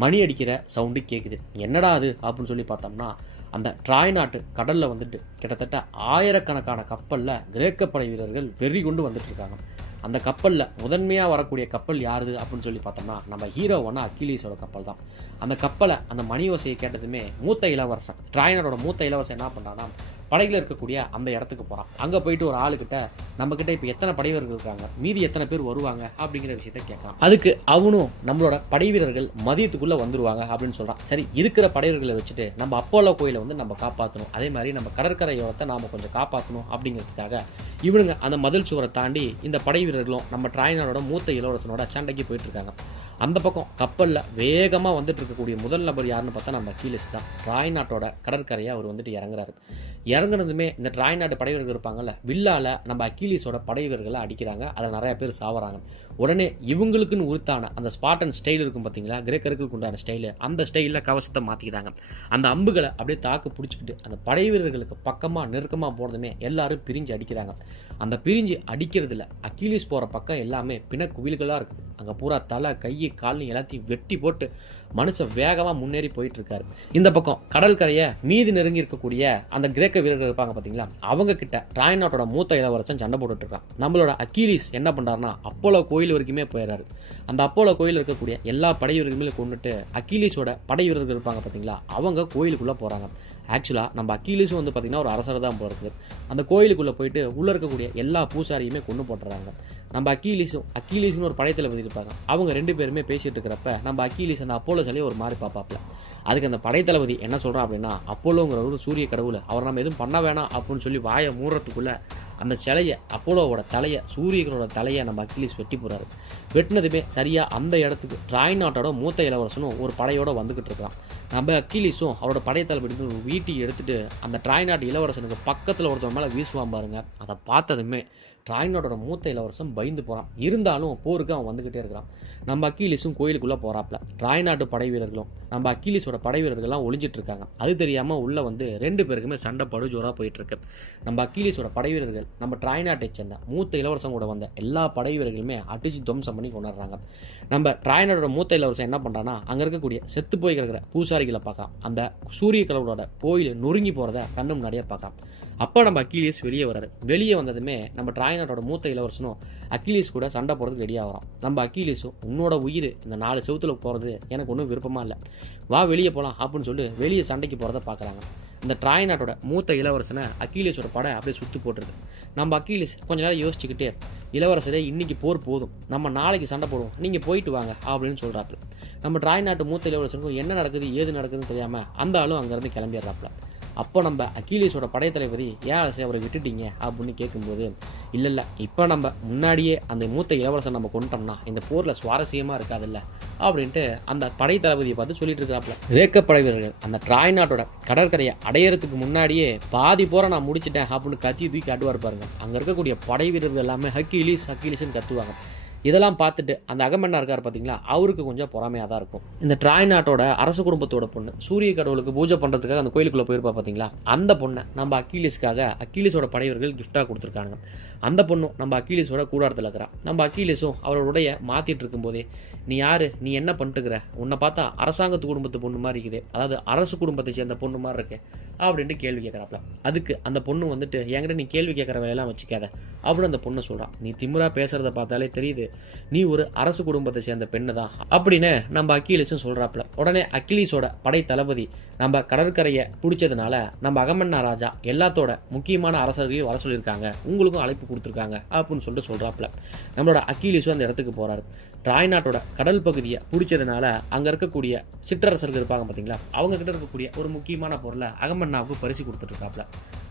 மணி அடிக்கிற சவுண்டு கேட்குது. என்னடா அது அப்படின்னு சொல்லி பார்த்தோம்னா, அந்த ட்ராய் நாட்டு கடலில் வந்துட்டு கிட்டத்தட்ட 1000கணக்கான கப்பலில் கிரேக்க படை வீரர்கள் வெறி கொண்டு வந்துட்டு இருக்காங்க. அந்த கப்பலில் முதன்மையாக வரக்கூடிய கப்பல் யாருது அப்படின்னு சொல்லி பார்த்தோம்னா, நம்ம ஹீரோவான அக்கிலீஸோட கப்பல் தான். அந்த கப்பலை, அந்த மணி ஓசையை கேட்டதுமே மூத்த இளவரசன், ட்ராயினரோட மூத்த இளவரசன் என்ன பண்ணுறான்னா, படையில் இருக்கக்கூடிய அந்த இடத்துக்கு போகிறான். அங்கே போயிட்டு ஒரு ஆளுக்கிட்ட, நம்மக்கிட்ட இப்போ எத்தனை படை வீரர்கள் இருக்காங்க, மீதி எத்தனை பேர் வருவாங்க அப்படிங்கிற விஷயத்த கேட்கலாம். அதுக்கு அவனும் நம்மளோட படை வீரர்கள் மதியத்துக்குள்ளே வந்துருவாங்க அப்படின்னு சொல்கிறான். சரி, இருக்கிற படை வீரர்களை வச்சுட்டு நம்ம அப்போலோ கோயிலை வந்து நம்ம காப்பாற்றணும், அதே மாதிரி நம்ம கடற்கரையோரத்தை நாம் கொஞ்சம் காப்பாற்றணும் அப்படிங்கிறதுக்காக இவனுங்க அந்த மதில் சுவரை தாண்டி இந்த படை வீரர்களும் நம்ம ட்ராயினரோட மூத்த இளவரசனோட சண்டைக்கு போயிட்டு இருக்காங்க. அந்த பக்கம் கப்பலில் வேகமாக வந்துட்டு இருக்கக்கூடிய முதல் நபர் யாருன்னு பார்த்தா நம்ம அக்கிலீஸ் தான். ட்ராய் நாட்டோட கடற்கரையை அவர் வந்துட்டு இறங்குறாரு. இறங்குனதுமே இந்த ட்ராய் நாட்டு படை வீரர்கள் இருப்பாங்கல்ல, வில்லால நம்ம அக்கிலீஸோட படை வீரர்களை அடிக்கிறாங்க. அதில் நிறைய பேர் சாவறாங்க. உடனே இவங்களுக்குன்னு உரித்தான அந்த ஸ்பாட்டன் ஸ்டைல் இருக்கும் பார்த்தீங்களா, கிரேக்கர்களுக்கு உண்டான ஸ்டைலு, அந்த ஸ்டைலில் கவசத்தை மாற்றிக்கிறாங்க. அந்த அம்புகளை அப்படியே தாக்கு பிடிச்சிக்கிட்டு அந்த படை வீரர்களுக்கு பக்கமாக நெருக்கமாக போனதுமே எல்லாரும் பிரிஞ்சு அடிக்கிறாங்க. அந்த பிரிஞ்சு அடிக்கிறதுல அக்கிலீஸ் போகிற பக்கம் எல்லாமே பிணக்குவில்களாக இருக்குது. அங்கே பூரா தலை கை கால்னு எல்லாத்தையும் வெட்டி போட்டு மனுஷன் வேகமாக முன்னேறி போயிட்டு இருக்காரு. இந்த பக்கம் கடல் கரையை மீதி நெருங்கி இருக்கக்கூடிய அந்த கிரேக்க வீரர்கள் இருப்பாங்க பார்த்தீங்களா, அவங்க கிட்ட ட்ராய் நாட்டோட மூத்த இளவரசன் சண்டை போட்டுட்டு இருக்கான். நம்மளோட அக்கிலீஸ் என்ன பண்ணுறாருன்னா அப்போலோ கோயில் வரைக்குமே போயிடறாரு. அந்த அப்போலோ கோயில் இருக்கக்கூடிய எல்லா படை வீரர்களுமே கொண்டுட்டு அக்கிலீஸோட படை வீரர்கள் இருப்பாங்க பார்த்தீங்களா, அவங்க கோயிலுக்குள்ளே போகிறாங்க. ஆக்சுவலாக நம்ம அக்கிலீஸும் வந்து பார்த்திங்கன்னா ஒரு அரசர் தான் போல இருக்குது. அந்த கோயிலுக்குள்ளே போயிட்டு உள்ளே இருக்கக்கூடிய எல்லா பூசாரியுமே கொண்டு போட்டுறாங்க. நம்ம அக்கிலீஸ்னு ஒரு படைத்தளபதி இருப்பாங்க. அவங்க 2 பேருமே பேசிகிட்டு இருக்கிறப்ப நம்ம அக்கிலீஸ் அந்த அப்போலோ சிலையை ஒரு மாதிரி பார்ப்பாப்ல. அதுக்கு அந்த படைத்தளபதி என்ன சொல்கிறான் அப்படின்னா, அப்போலோங்கிற ஒரு சூரிய கடவுள், அவர் நம்ம எதுவும் பண்ண வேணாம் அப்படின்னு சொல்லி வாயை மூடுறதுக்குள்ளே அந்த சிலையை, அப்போலோவோட தலையை, சூரியனோட தலையை நம்ம அக்கிலீஸ் வெட்டி போகிறாரு. வெட்டினதுமே சரியாக அந்த இடத்துக்கு ட்ராய் நாட்டோட மூத்த இளவரசனும் ஒரு படையோடு வந்துக்கிட்டு இருக்கான். நம்ம அக்கிலீஸும் அவரோட படைத்தளபதி ஒரு வீட்டை எடுத்துகிட்டு அந்த ட்ராய் நாட்டு இளவரசனுக்கு பக்கத்தில் ஒருத்தவங்க மேலே வீசுவான் பாருங்க. அதை பார்த்ததுமே ட்ராய் நாட்டோட மூத்த இளவரசன் பயந்து போகிறான். இருந்தாலும் போருக்கு அவன் வந்துக்கிட்டே இருக்கிறான். நம்ம அக்கிலீஸும் கோயிலுக்குள்ளே போகிறாப்புல. ட்ராய் நாட்டு படை வீரர்களும் நம்ம அக்கிலீஸோட படை வீரர்கள்லாம் ஒளிஞ்சிட்டு இருக்காங்க. அது தெரியாமல் உள்ளே வந்து 2 பேருக்குமே சண்டை படுஜோராக போயிட்டுருக்கு. நம்ம அக்கிலீஸோட படை வீரர்கள் நம்ம ட்ராய் நாட்டை சேர்ந்த மூத்த இளவரசன் கூட வந்த எல்லா படை வீரர்களுமே அடிச்சு துவம்சம் பண்ணி கொண்டாடுறாங்க. நம்ம ட்ராய் நாட்டோட மூத்த இளவரசன் என்ன பண்ணுறான்னா, அங்கே இருக்கக்கூடிய செத்து போய் கிடக்கிற பூசாரிகளை பார்க்கலாம். அந்த சூரிய கடவுளோட கோயில் நொறுங்கி போகிறத கண்ணு முன்னாடியே பார்க்கலாம். அப்போ நம்ம அக்கிலீஸ் வெளியே வராரு. வெளியே வந்ததுமே நம்ம ட்ராய் நாட்டோட மூத்த இளவரசனும் அக்கிலீஸ் கூட சண்டை போகிறதுக்கு ரெடியாக வரோம். நம்ம அக்கிலீஸும் உன்னோட உயிர் இந்த 4 செவுத்துல போகிறது எனக்கு ஒன்றும் விருப்பமாக இல்லை, வா வெளியே போகலாம் அப்படின்னு சொல்லி வெளியே சண்டைக்கு போகிறத பார்க்குறாங்க. இந்த ட்ராய் நாட்டோட மூத்த இளவரசனை அக்கிலீஸோட படை அப்படியே சுற்றி போட்டுருக்கு. நம்ம அக்கிலீஸ் கொஞ்ச நேரம் யோசிச்சுக்கிட்டே, இளவரசரே இன்னைக்கு போர் போதும், நம்ம நாளைக்கு சண்டை போடுவோம், நீங்கள் போயிட்டு வாங்க அப்படின்னு சொல்கிறாப்புல. நம்ம ட்ராய் நாட்டு மூத்த இளவரசனுக்கும் என்ன நடக்குது ஏது நடக்குதுன்னு தெரியாமல் அந்த ஆளும் அங்கேருந்து கிளம்பிடுறாப்புல. அப்போ நம்ம அக்கிலீஸோட படைத்தளபதி ஏன் அரசே அவரை விட்டுட்டீங்க அப்படின்னு கேட்கும்போது, இல்லை இப்போ நம்ம முன்னாடியே அந்த மூத்த இளவரசன் நம்ம கொண்டோம்னா இந்த போரில் சுவாரஸ்யமாக இருக்காதுல்ல அப்படின்ட்டு அந்த படைத்தளபதியை பார்த்து சொல்லிட்டு இருக்கிறாப்புல. கிரேக்க படை வீரர்கள் அந்த ட்ராய் நாட்டோட கடற்கரையை அடையிறதுக்கு முன்னாடியே பாதி போரை நான் முடிச்சிட்டேன் அப்படின்னு கத்தி தூக்கி காட்டுவார் பாருங்க. அங்கே இருக்கக்கூடிய படை வீரர்கள் எல்லாமே அக்கிலீஸ்ன்னு கத்துவாங்க. இதெல்லாம் பார்த்துட்டு அந்த அகமன்னா இருக்கார் பார்த்தீங்களா, அவருக்கு கொஞ்சம் பொறாமையாக தான் இருக்கும். இந்த ட்ராய் நாட்டோட அரச குடும்பத்தோட பொண்ணு சூரிய கடவுளுக்கு பூஜை பண்ணுறதுக்காக அந்த கோயிலுக்குள்ளே போயிருப்பா பார்த்தீங்களா, அந்த பொண்ணை நம்ம அக்கிலீஸோட படைவர்கள் கிஃப்டாக கொடுத்துருக்காங்க. அந்த பொண்ணும் நம்ம அக்கிலீஸோட கூடாரத்தில் இருக்கிறான். நம்ம அக்கிலீஸும் அவருடைய மாற்றிட்டு இருக்கும்போதே, நீ யார், நீ என்ன பண்ணிட்டுக்கிற, உன்னை பார்த்தா அரசாங்கத்து குடும்பத்து பொண்ணு மாதிரி இருக்குது, அதாவது அரசு குடும்பத்தை சேர்ந்த பொண்ணு மாதிரி இருக்கு அப்படின்ட்டு கேள்வி கேட்குறாப்ல. அதுக்கு அந்த பொண்ணு வந்துட்டு, என்கிட்ட நீ கேள்வி கேட்குற வேலையெல்லாம் வச்சுக்காத அப்படின்னு அந்த பொண்ணு சொல்கிறான். நீ திமிரா பேசுகிறத பார்த்தாலே தெரியுது நீ ஒரு அரசு குடும்பத்தை சேர்ந்த பெண்ணு தான் அப்படின்னு நம்ம அக்கிலீஸும் சொல்கிறாப்புல. உடனே அக்கிலீஸோட படை தளபதி நம்ம கடற்கரையை பிடிச்சதுனால நம்ம அகமன்னா ராஜா எல்லாத்தோட முக்கியமான அரசர்களையும் வர சொல்லியிருக்காங்க, உங்களுக்கும் அழைப்பு கொடுத்துருக்காங்க அப்படின்னு சொல்லிட்டு சொல்கிறாப்புல. நம்மளோட அக்கிலீஸும் அந்த இடத்துக்கு போகிறாரு. ட்ராய் நாட்டோட கடல் பகுதியை பிடிச்சதுனால அங்கே இருக்கக்கூடிய சிற்றரசர்கள் இருப்பாங்க பார்த்தீங்களா, அவங்க கிட்ட இருக்கக்கூடிய ஒரு முக்கியமான பொருளை அகமன்னாவுக்கு பரிசு கொடுத்துட்ருக்காப்புல.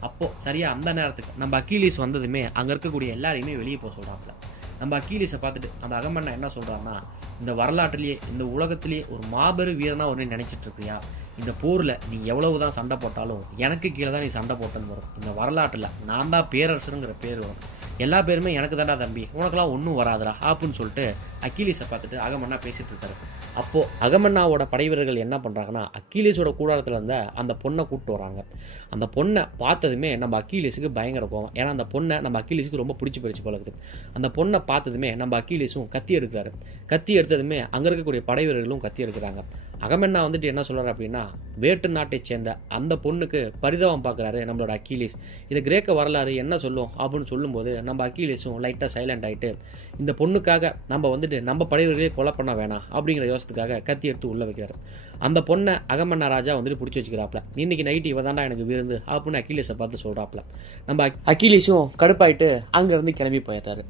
அப்போது சரியாக அந்த நேரத்துக்கு நம்ம அக்கிலீஸ் வந்ததுமே அங்கே இருக்கக்கூடிய எல்லாரையுமே வெளியே போக சொல்கிறாப்புல. நம்ம அக்கிலீஸை பார்த்துட்டு அந்த அகமன்னா என்ன சொல்கிறான்னா, இந்த வரலாற்றிலேயே இந்த உலகத்திலேயே ஒரு மாபெரும் வீரனாக ஒன்று நினச்சிட்டு இருக்கியா, இந்த போரில் நீ எவ்வளவு தான் சண்டை போட்டாலும் எனக்கு கீழே தான் நீ சண்டை போட்டேன்னு வரும். இந்த வரலாற்றில் நான் தான் பேரரசருங்கிற பேர் வரும். எல்லா பேருமே எனக்கு தாண்டா தம்பி, உனக்கெல்லாம் ஒன்றும் வராதுடா அப்படின்னு சொல்லிட்டு அக்கிலீஸை பார்த்துட்டு அகமன்னா பேசிகிட்டு இருக்காரு. அப்போது அகமன்னாவோட படை வீரர்கள் என்ன பண்ணுறாங்கன்னா, அக்கிலீஸோட கூடாரத்தில் இருந்த அந்த பொண்ணை கூப்பிட்டு வராங்க. அந்த பொண்ணை பார்த்ததுமே நம்ம அக்கிலீஸுக்கு பயங்கர கோவம். ஏன்னா அந்த பொண்ணை நம்ம அக்கிலீஸுக்கு ரொம்ப பிடிச்சி போல இருக்குது. அந்த பொண்ணை பார்த்ததுமே நம்ம அக்கிலீஸும் கத்தி எடுக்கிறாரு. கத்தி எடுத்ததுமே அங்கே இருக்கக்கூடிய படை வீரர்களும் கத்தி எடுக்கிறாங்க. அகமன்னா வந்துட்டு என்ன சொல்கிறாரு அப்படின்னா, வேட்டு நாட்டை சேர்ந்த அந்த பொண்ணுக்கு பரிதாபம் பார்க்குறாரு நம்மளோட அக்கிலீஸ். இது கிரேக்க வரலாறு என்ன சொல்லும் அப்படின்னு சொல்லும்போது நம்ம அக்கிலீஸும் லைட்டாக சைலண்ட் ஆகிட்டு, இந்த பொண்ணுக்காக நம்ம வந்துட்டு நம்ம படைவர்களே கொலை பண்ண வேணாம் அப்படிங்கிற யோசத்துக்காக கத்தி எடுத்து உள்ளே வைக்கிறாரு. அந்த பொண்ணை அகமன்னா ராஜா வந்துட்டு பிடிச்சி வச்சுக்கிறாப்புல. இன்னைக்கு நைட்டு இவ தாண்டா எனக்கு விருந்து அப்படின்னு அக்கிலீஸை பார்த்து சொல்கிறாப்புல. நம்ம அக்கிலீஸும் கடுப்பாயிட்டு அங்கேருந்து கிளம்பி போயிட்டாரு.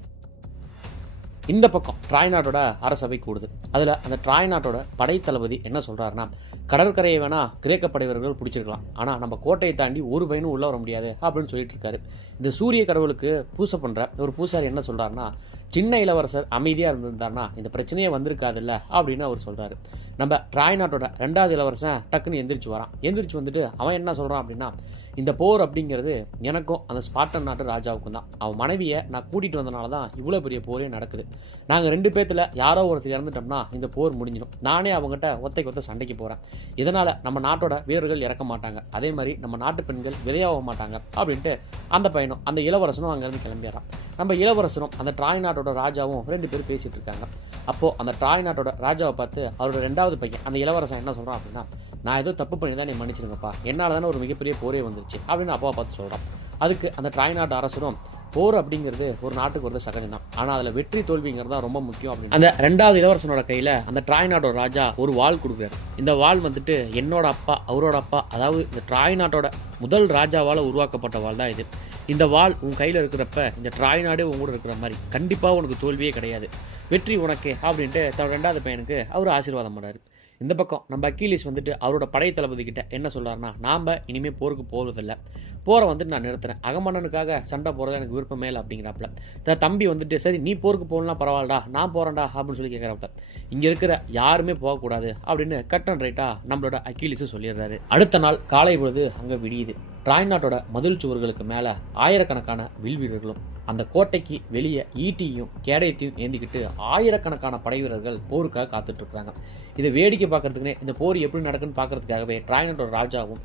இந்த பக்கம் ட்ராய் நாட்டோட அரசவை கூடுது. அதில் அந்த ட்ராய் நாட்டோட படைத்தளபதி என்ன சொல்கிறாருன்னா, கடற்கரையை வேணால் கிரேக்க படைவர்கள் பிடிச்சிருக்கலாம், ஆனால் நம்ம கோட்டையை தாண்டி ஒரு பையனும் உள்ளே வர முடியாது அப்படின்னு சொல்லிட்டு இருக்காரு. இந்த சூரிய கடவுளுக்கு பூசை பண்ணுற ஒரு பூசாரி என்ன சொல்கிறாருன்னா, சின்ன இளவரசர் அமைதியாக இருந்திருந்தாருன்னா இந்த பிரச்சனையே வந்திருக்காதுல்ல அப்படின்னு அவர் சொல்கிறாரு. நம்ம ட்ராய் நாட்டோட 2வது இளவரசன் டக்குன்னு எந்திரிச்சு வரான். எந்திரிச்சு வந்துட்டு அவன் என்ன சொல்கிறான் அப்படின்னா, இந்த போர் அப்படிங்கிறது எனக்கும் அந்த ஸ்பார்டன் நாட்டு ராஜாவுக்கும் தான். அவன் மனைவியை நான் கூட்டிகிட்டு வந்தனால தான் இவ்வளோ பெரிய போரே நடக்குது. நாங்கள் 2 பேர்த்தில் யாரோ ஒருத்தர் இறந்துட்டோம்னா இந்த போர் முடிஞ்சிடும். நானே அவங்ககிட்ட ஒத்தைக்கு சண்டைக்கு போகிறேன். இதனால் நம்ம நாட்டோட வீரர்கள் இறக்க மாட்டாங்க, அதே மாதிரி நம்ம நாட்டு பெண்கள் விதையாக மாட்டாங்க அப்படின்ட்டு அந்த பையனும் அந்த இளவரசனும் அங்கேருந்து கிளம்பிடுறான். நம்ம இளவரசனும் அந்த ட்ராய் நாட்டோட ராஜாவும் 2 பேரும் பேசிகிட்டு இருக்காங்க. அப்போது அந்த ட்ராய் நாட்டோட ராஜாவை பார்த்து அவரோட 2வது பையன் அந்த இளவரசன் என்ன சொல்கிறான் அப்படின்னா, நான் ஏதோ தப்பு பண்ணி தான் நீ மன்னிச்சிருங்கப்பா, என்னால் தானே ஒரு மிகப்பெரிய போரே வந்துருச்சு அப்படின்னு அப்பாவை பார்த்து சொல்கிறான். அதுக்கு அந்த ட்ராய் நாட்டு அரசரும், போர் அப்படிங்கிறது ஒரு நாட்டுக்கு வந்து சகஜம் தான், ஆனால் அதில் வெற்றி தோல்விங்கிறது தான் ரொம்ப முக்கியம் அப்படின்னு அந்த 2வது இளவரசனோட கையில் அந்த ட்ராய் நாட்டோட ராஜா ஒரு வாள் கொடுக்குறாரு. இந்த வாள் வந்துட்டு என்னோட அப்பா அவரோட அப்பா, அதாவது இந்த ட்ராய் நாட்டோட முதல் ராஜாவால் உருவாக்கப்பட்ட வாள் தான் இது. இந்த வாள் உன் கையில் இருக்கிறப்ப இந்த ட்ராய் நாடே உங்க கூட இருக்கிற மாதிரி கண்டிப்பாக உனக்கு தோல்வியே கிடையாது, வெற்றி உனக்கே அப்படின்ட்டு தன்னோட 2வது பையனுக்கு அவர் ஆசீர்வாதம் பண்ணுறாரு. இந்த பக்கம் நம்ம அக்கீலிஸ் வந்துட்டு அவரோட படை தளபதி கிட்ட என்ன சொல்கிறாருன்னா, நாம் இனிமேல் போருக்கு போகிறதில்ல, போரை வந்துட்டு நான் நிறுத்துறேன், அகமன்னனுக்காக சண்டை போகிறது எனக்கு விருப்பமே இல்லை அப்படிங்கிறாப்புல. தம்பி வந்துட்டு சரி நீ போருக்கு போகலாம் பரவாயில்லடா, நான் போகிறேன்டா அப்படின்னு சொல்லி கேட்குறாப்புல. இங்கே இருக்கிற யாருமே போகக்கூடாது அப்படின்னு கட் அண்ட் ரைட்டாக நம்மளோட அக்கீலிஸும் சொல்லிடுறாரு. அடுத்த நாள் காலை பொழுது அங்கே விடியுது. ட்ராய் நாட்டோட மதில் சுவர்களுக்கு மேலே ஆயிரக்கணக்கான வில் வீரர்களும் அந்த கோட்டைக்கு வெளியே ஈட்டியும் கேடயத்தையும் ஏந்திக்கிட்டு ஆயிரக்கணக்கான படை வீரர்கள் போருக்காக காத்துட்ருக்குறாங்க. இதை வேடிக்கை பார்க்கறதுக்குனே இந்த போர் எப்படி நடக்குன்னு பார்க்கறதுக்காகவே ட்ராய் நாட்டோட ராஜாவும்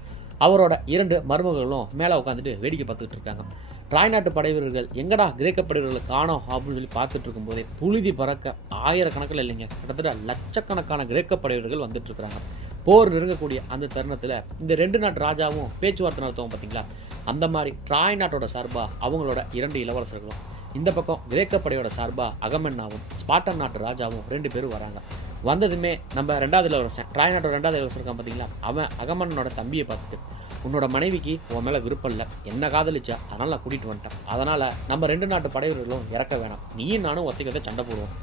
அவரோட 2 மருமகளும் மேலே உட்காந்துட்டு வேடிக்கை பார்த்துட்டு இருக்காங்க. ட்ராய் நாட்டு படை வீரர்கள் எங்கடா கிரேக்க படை வீரர்களை காணோம் அப்படின்னு சொல்லி பார்த்துட்டு இருக்கும்போதே புழுதி பறக்க ஆயிரக்கணக்கில் இல்லைங்க, கிட்டத்தட்ட லட்சக்கணக்கான கிரேக்க படை வீரர்கள் வந்துட்டு இருக்கிறாங்க. போர் நெருங்கக்கூடிய அந்த தருணத்தில் இந்த 2 நாட்டு ராஜாவும் பேச்சுவார்த்தை நடத்துவோம் பார்த்தீங்களா, அந்த மாதிரி ட்ராய் நாட்டோட சார்பாக அவங்களோட 2 இளவரசர்களும், இந்த பக்கம் கிரேக்க படையோட சார்பாக அகமென்னாவும் ஸ்பார்டன் நாட்டு ராஜாவும் 2 பேரும் வராங்க. வந்ததுமே நம்ம 2வது இளவரசன் ட்ராய் நாட்டோட 2வது இளவரசன் இருக்கான் பார்த்தீங்களா, அவன் அகமன்னனோட தம்பியை பார்த்துட்டு, உன்னோட மனைவிக்கு உன் மேலே விருப்பம் இல்லை, என்ன காதலிச்சா அதனால் நான் கூட்டிகிட்டு வந்துட்டேன், அதனால் நம்ம 2 நாட்டு படை வீரர்களும் இறக்க வேணாம், நீயும் நானும் ஒத்தைக்கத்தை சண்டை போடுவோம்,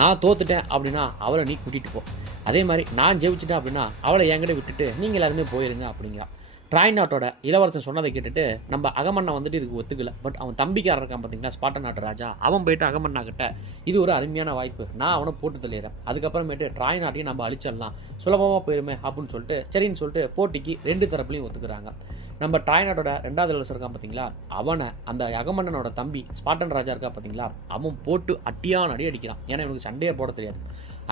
நான் தோத்துட்டேன் அப்படின்னா அவளை நீ கூட்டிகிட்டு போ, அதே மாதிரி நான் ஜெயிச்சிட்டேன் அப்படின்னா அவளை என்கிட்ட விட்டுட்டு நீங்கள் எல்லாருமே போயிருங்க அப்படிங்கிறா. ட்ராய் நாட்டோட இளவரசன் சொன்னதை கேட்டுட்டு நம்ம அகமன்னா வந்துட்டு இதுக்கு ஒத்துக்கல. பட் அவன் தம்பிக்காரன் இருக்கான் பார்த்தீங்களா ஸ்பார்டன் நாட்டு ராஜா, அவன் போயிட்டு அகமன்னா கிட்ட இது ஒரு அருமையான வாய்ப்பு, நான் அவனை போட்டு தள்ளிடுறேன், அதுக்கப்புறமேட்டு ட்ராய் நாட்டையும் நம்ம அழிச்சிடலாம், சுலபமாக போயிருமே அப்படின்னு சொல்லிட்டு சரின்னு சொல்லிட்டு போட்டிக்கு 2 தரப்புலையும் ஒத்துக்கிறாங்க. நம்ம ட்ராய் நாட்டோட 2வது இளவரசர் இருக்கான் பார்த்தீங்களா, அவனை அந்த அகமன்னனோட தம்பி ஸ்பார்டன் ராஜா இருக்கா பார்த்தீங்களா, அவன் போட்டு அட்டியான அடி அடிக்கிறான். ஏன்னா இவனுக்கு சண்டையை போட தெரியாது.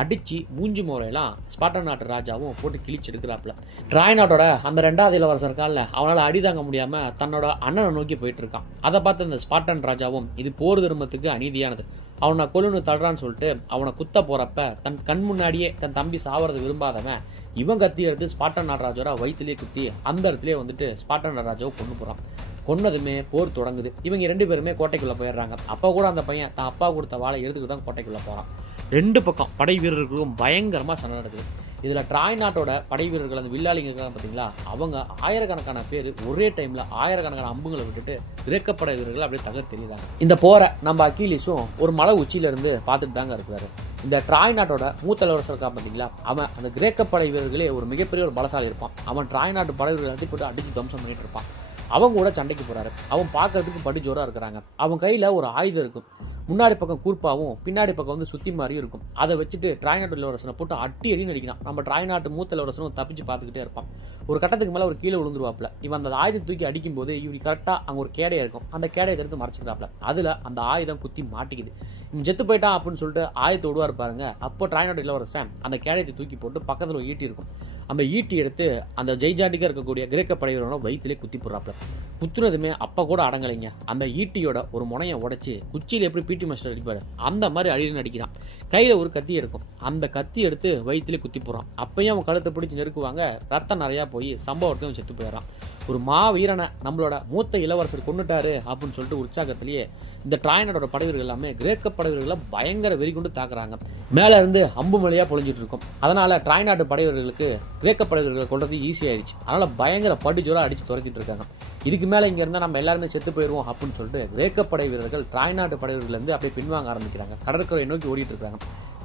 அடித்து மூஞ்சி முறையெல்லாம் ஸ்பார்டன் நாட்டு ராஜாவும் போட்டு கிழிச்சு எடுக்கிறாப்புல. ட்ராய் நாட்டோட அந்த 2வது இளவரசர் இருக்கான்ல, அவனால் அடி தாங்க முடியாமல் தன்னோட அண்ணனை நோக்கி போயிட்டு இருக்கான். அதை பார்த்து அந்த ஸ்பார்டன் ராஜாவும் இது போர் தர்மத்துக்கு அநீதியானது, அவனை கொல்லுன்னு தள்ளுறான்னு சொல்லிட்டு அவனை குத்த போகிறப்ப தன் கண் முன்னாடியே தன் தம்பி சாவறது விரும்பாதவன் இவன் கத்தி எடுத்து ஸ்பார்டன் நாட்டு ராஜாவோட வயிற்றுலேயே குத்தி அந்த இடத்துலேயே வந்துட்டு ஸ்பார்டன் நாட்டு ராஜாவை கொண்டு போகிறான். கொன்னதுமே போர் தொடங்குது. இவங்க 2 பேருமே கோட்டைக்குள்ளே போயிடுறாங்க. அப்போ கூட அந்த பையன் தான் அப்பா கொடுத்த வாழை எடுத்துக்கிட்டு தான் கோட்டைக்குள்ளே போகிறான். 2 பக்கம் படை வீரர்களும் பயங்கரமாக சண்டை நடக்குது. இதில் ட்ராய் நாட்டோட படை வீரர்கள் அந்த வில்லாளிங்க இருக்காங்க பார்த்தீங்களா, அவங்க ஆயிரக்கணக்கான பேர் ஒரே டைமில் ஆயிரக்கணக்கான அம்புங்களை விட்டுட்டு கிரேக்க படை வீரர்கள் அப்படியே தகர் தெரியுறாங்க. இந்த போரை நம்ம அக்கீலிஸும் ஒரு மலை உச்சியிலேருந்து பார்த்துட்டு தாங்க இருக்கிறாரு. இந்த ட்ராய் நாட்டோட மூத்த இளவரசர் இருக்கான் பார்த்தீங்களா, அவன் அந்த கிரேக்க படை வீரர்களே ஒரு மிகப்பெரிய ஒரு பலசாலி இருப்பான். அவன் ட்ராய் நாட்டு படை வீரர்கள் போட்டு அடித்து தம்சம் பண்ணிட்டு இருப்பான். அவங்க கூட சண்டைக்கு போகிறாரு. அவன் பார்க்கறதுக்கு படி ஜோராக இருக்கிறாங்க. அவன் கையில் ஒரு ஆயுதம் இருக்கும். முன்னாடி பக்கம் கூர்ப்பாவும் பின்னாடி பக்கம் வந்து சுற்றி மாதிரியும் இருக்கும். அதை வச்சுட்டு ட்ராய் நாட்டு இளவரசனை போட்டு அடி நடிக்கிறான். நம்ம ட்ராய் நாட்டு மூத்த இளவரசனும் தப்பிச்சு பார்த்துக்கிட்டே இருப்பான். ஒரு கட்டத்துக்கு மேலே ஒரு கீழே விழுந்துருவாப்புல. இவன் அந்த ஆயுதம் தூக்கி அடிக்கும்போது இவருக்கு கரெக்டாக அங்கே ஒரு கேடையாக இருக்கும். அந்த கேடையை எடுத்து மறைச்சிக்கிறாப்புல. அதில் அந்த ஆயுதம் குத்தி மாட்டிக்குது. இவன் செத்து போயிட்டான் அப்படின்னு சொல்லிட்டு ஆயுதத்தை விடுவார் பாருங்க. அப்போ ட்ராய் நாட்டு இளவரசன் அந்த கேடையத்தை தூக்கி போட்டு பக்கத்தில் ஒரு ஈட்டி இருக்கும். அந்த ஈட்டி எடுத்து அந்த ஜெய்ஜாண்டிக்காக இருக்கக்கூடிய கிரேக்க படைவீரனோட வயிற்றுலேயே குத்தி போடுறாப்புல. குத்துனதுமே அப்போ கூட அடங்கலைங்க. அந்த ஈட்டியோட ஒரு முனையை உடைச்சி குச்சியில் எப்படி பிடி மாஸ்டர் அடிப்பார் அந்த மாதிரி அழின்னு அடிக்கிறான். கையில் ஒரு கத்தி எடுக்கும். அந்த கத்தி எடுத்து வயிற்றுலேயே குத்தி போகிறான். அப்பயும் அவன் கழுத்தை பிடிச்சி நெருக்குவாங்க. ரத்தம் நிறையா போய் சம்பவத்தையும் செத்து போயிடறான். ஒரு வீரனை நம்மளோட மூத்த இளவரசர் கொண்டுட்டாரு அப்படின்னு சொல்லிட்டு உற்சாகத்திலேயே இந்த ட்ராய் நாட்டோட படைவீரர்கள் எல்லாமே கிரேக்க படைவீரர்களை பயங்கர வெறி கொண்டு தாக்குறாங்க. மேலே இருந்து அம்பு மலையாக பொழிஞ்சிட்டு இருக்கும். அதனால ட்ராய் நாட்டு படைவீரர்களுக்கு கிரேக்க படைவீரர்களை கொண்டது ஈஸியாகிடுச்சு. அதனால பயங்கர படுஜோராக அடித்து துரத்திட்டு இருக்காங்க. இதுக்கு மேலே இங்கே இருந்தால் நம்ம எல்லாருமே செத்து போயிடுவோம் அப்படின்னு சொல்லிட்டு கிரேக்க படை வீரர்கள் ட்ராய் நாட்டு படைவீரர்கள்லேருந்து அப்படியே பின்வாங்க ஆரம்பிக்கிறாங்க. கடற்கரையை நோக்கி ஓடிட்டு இருக்காங்க.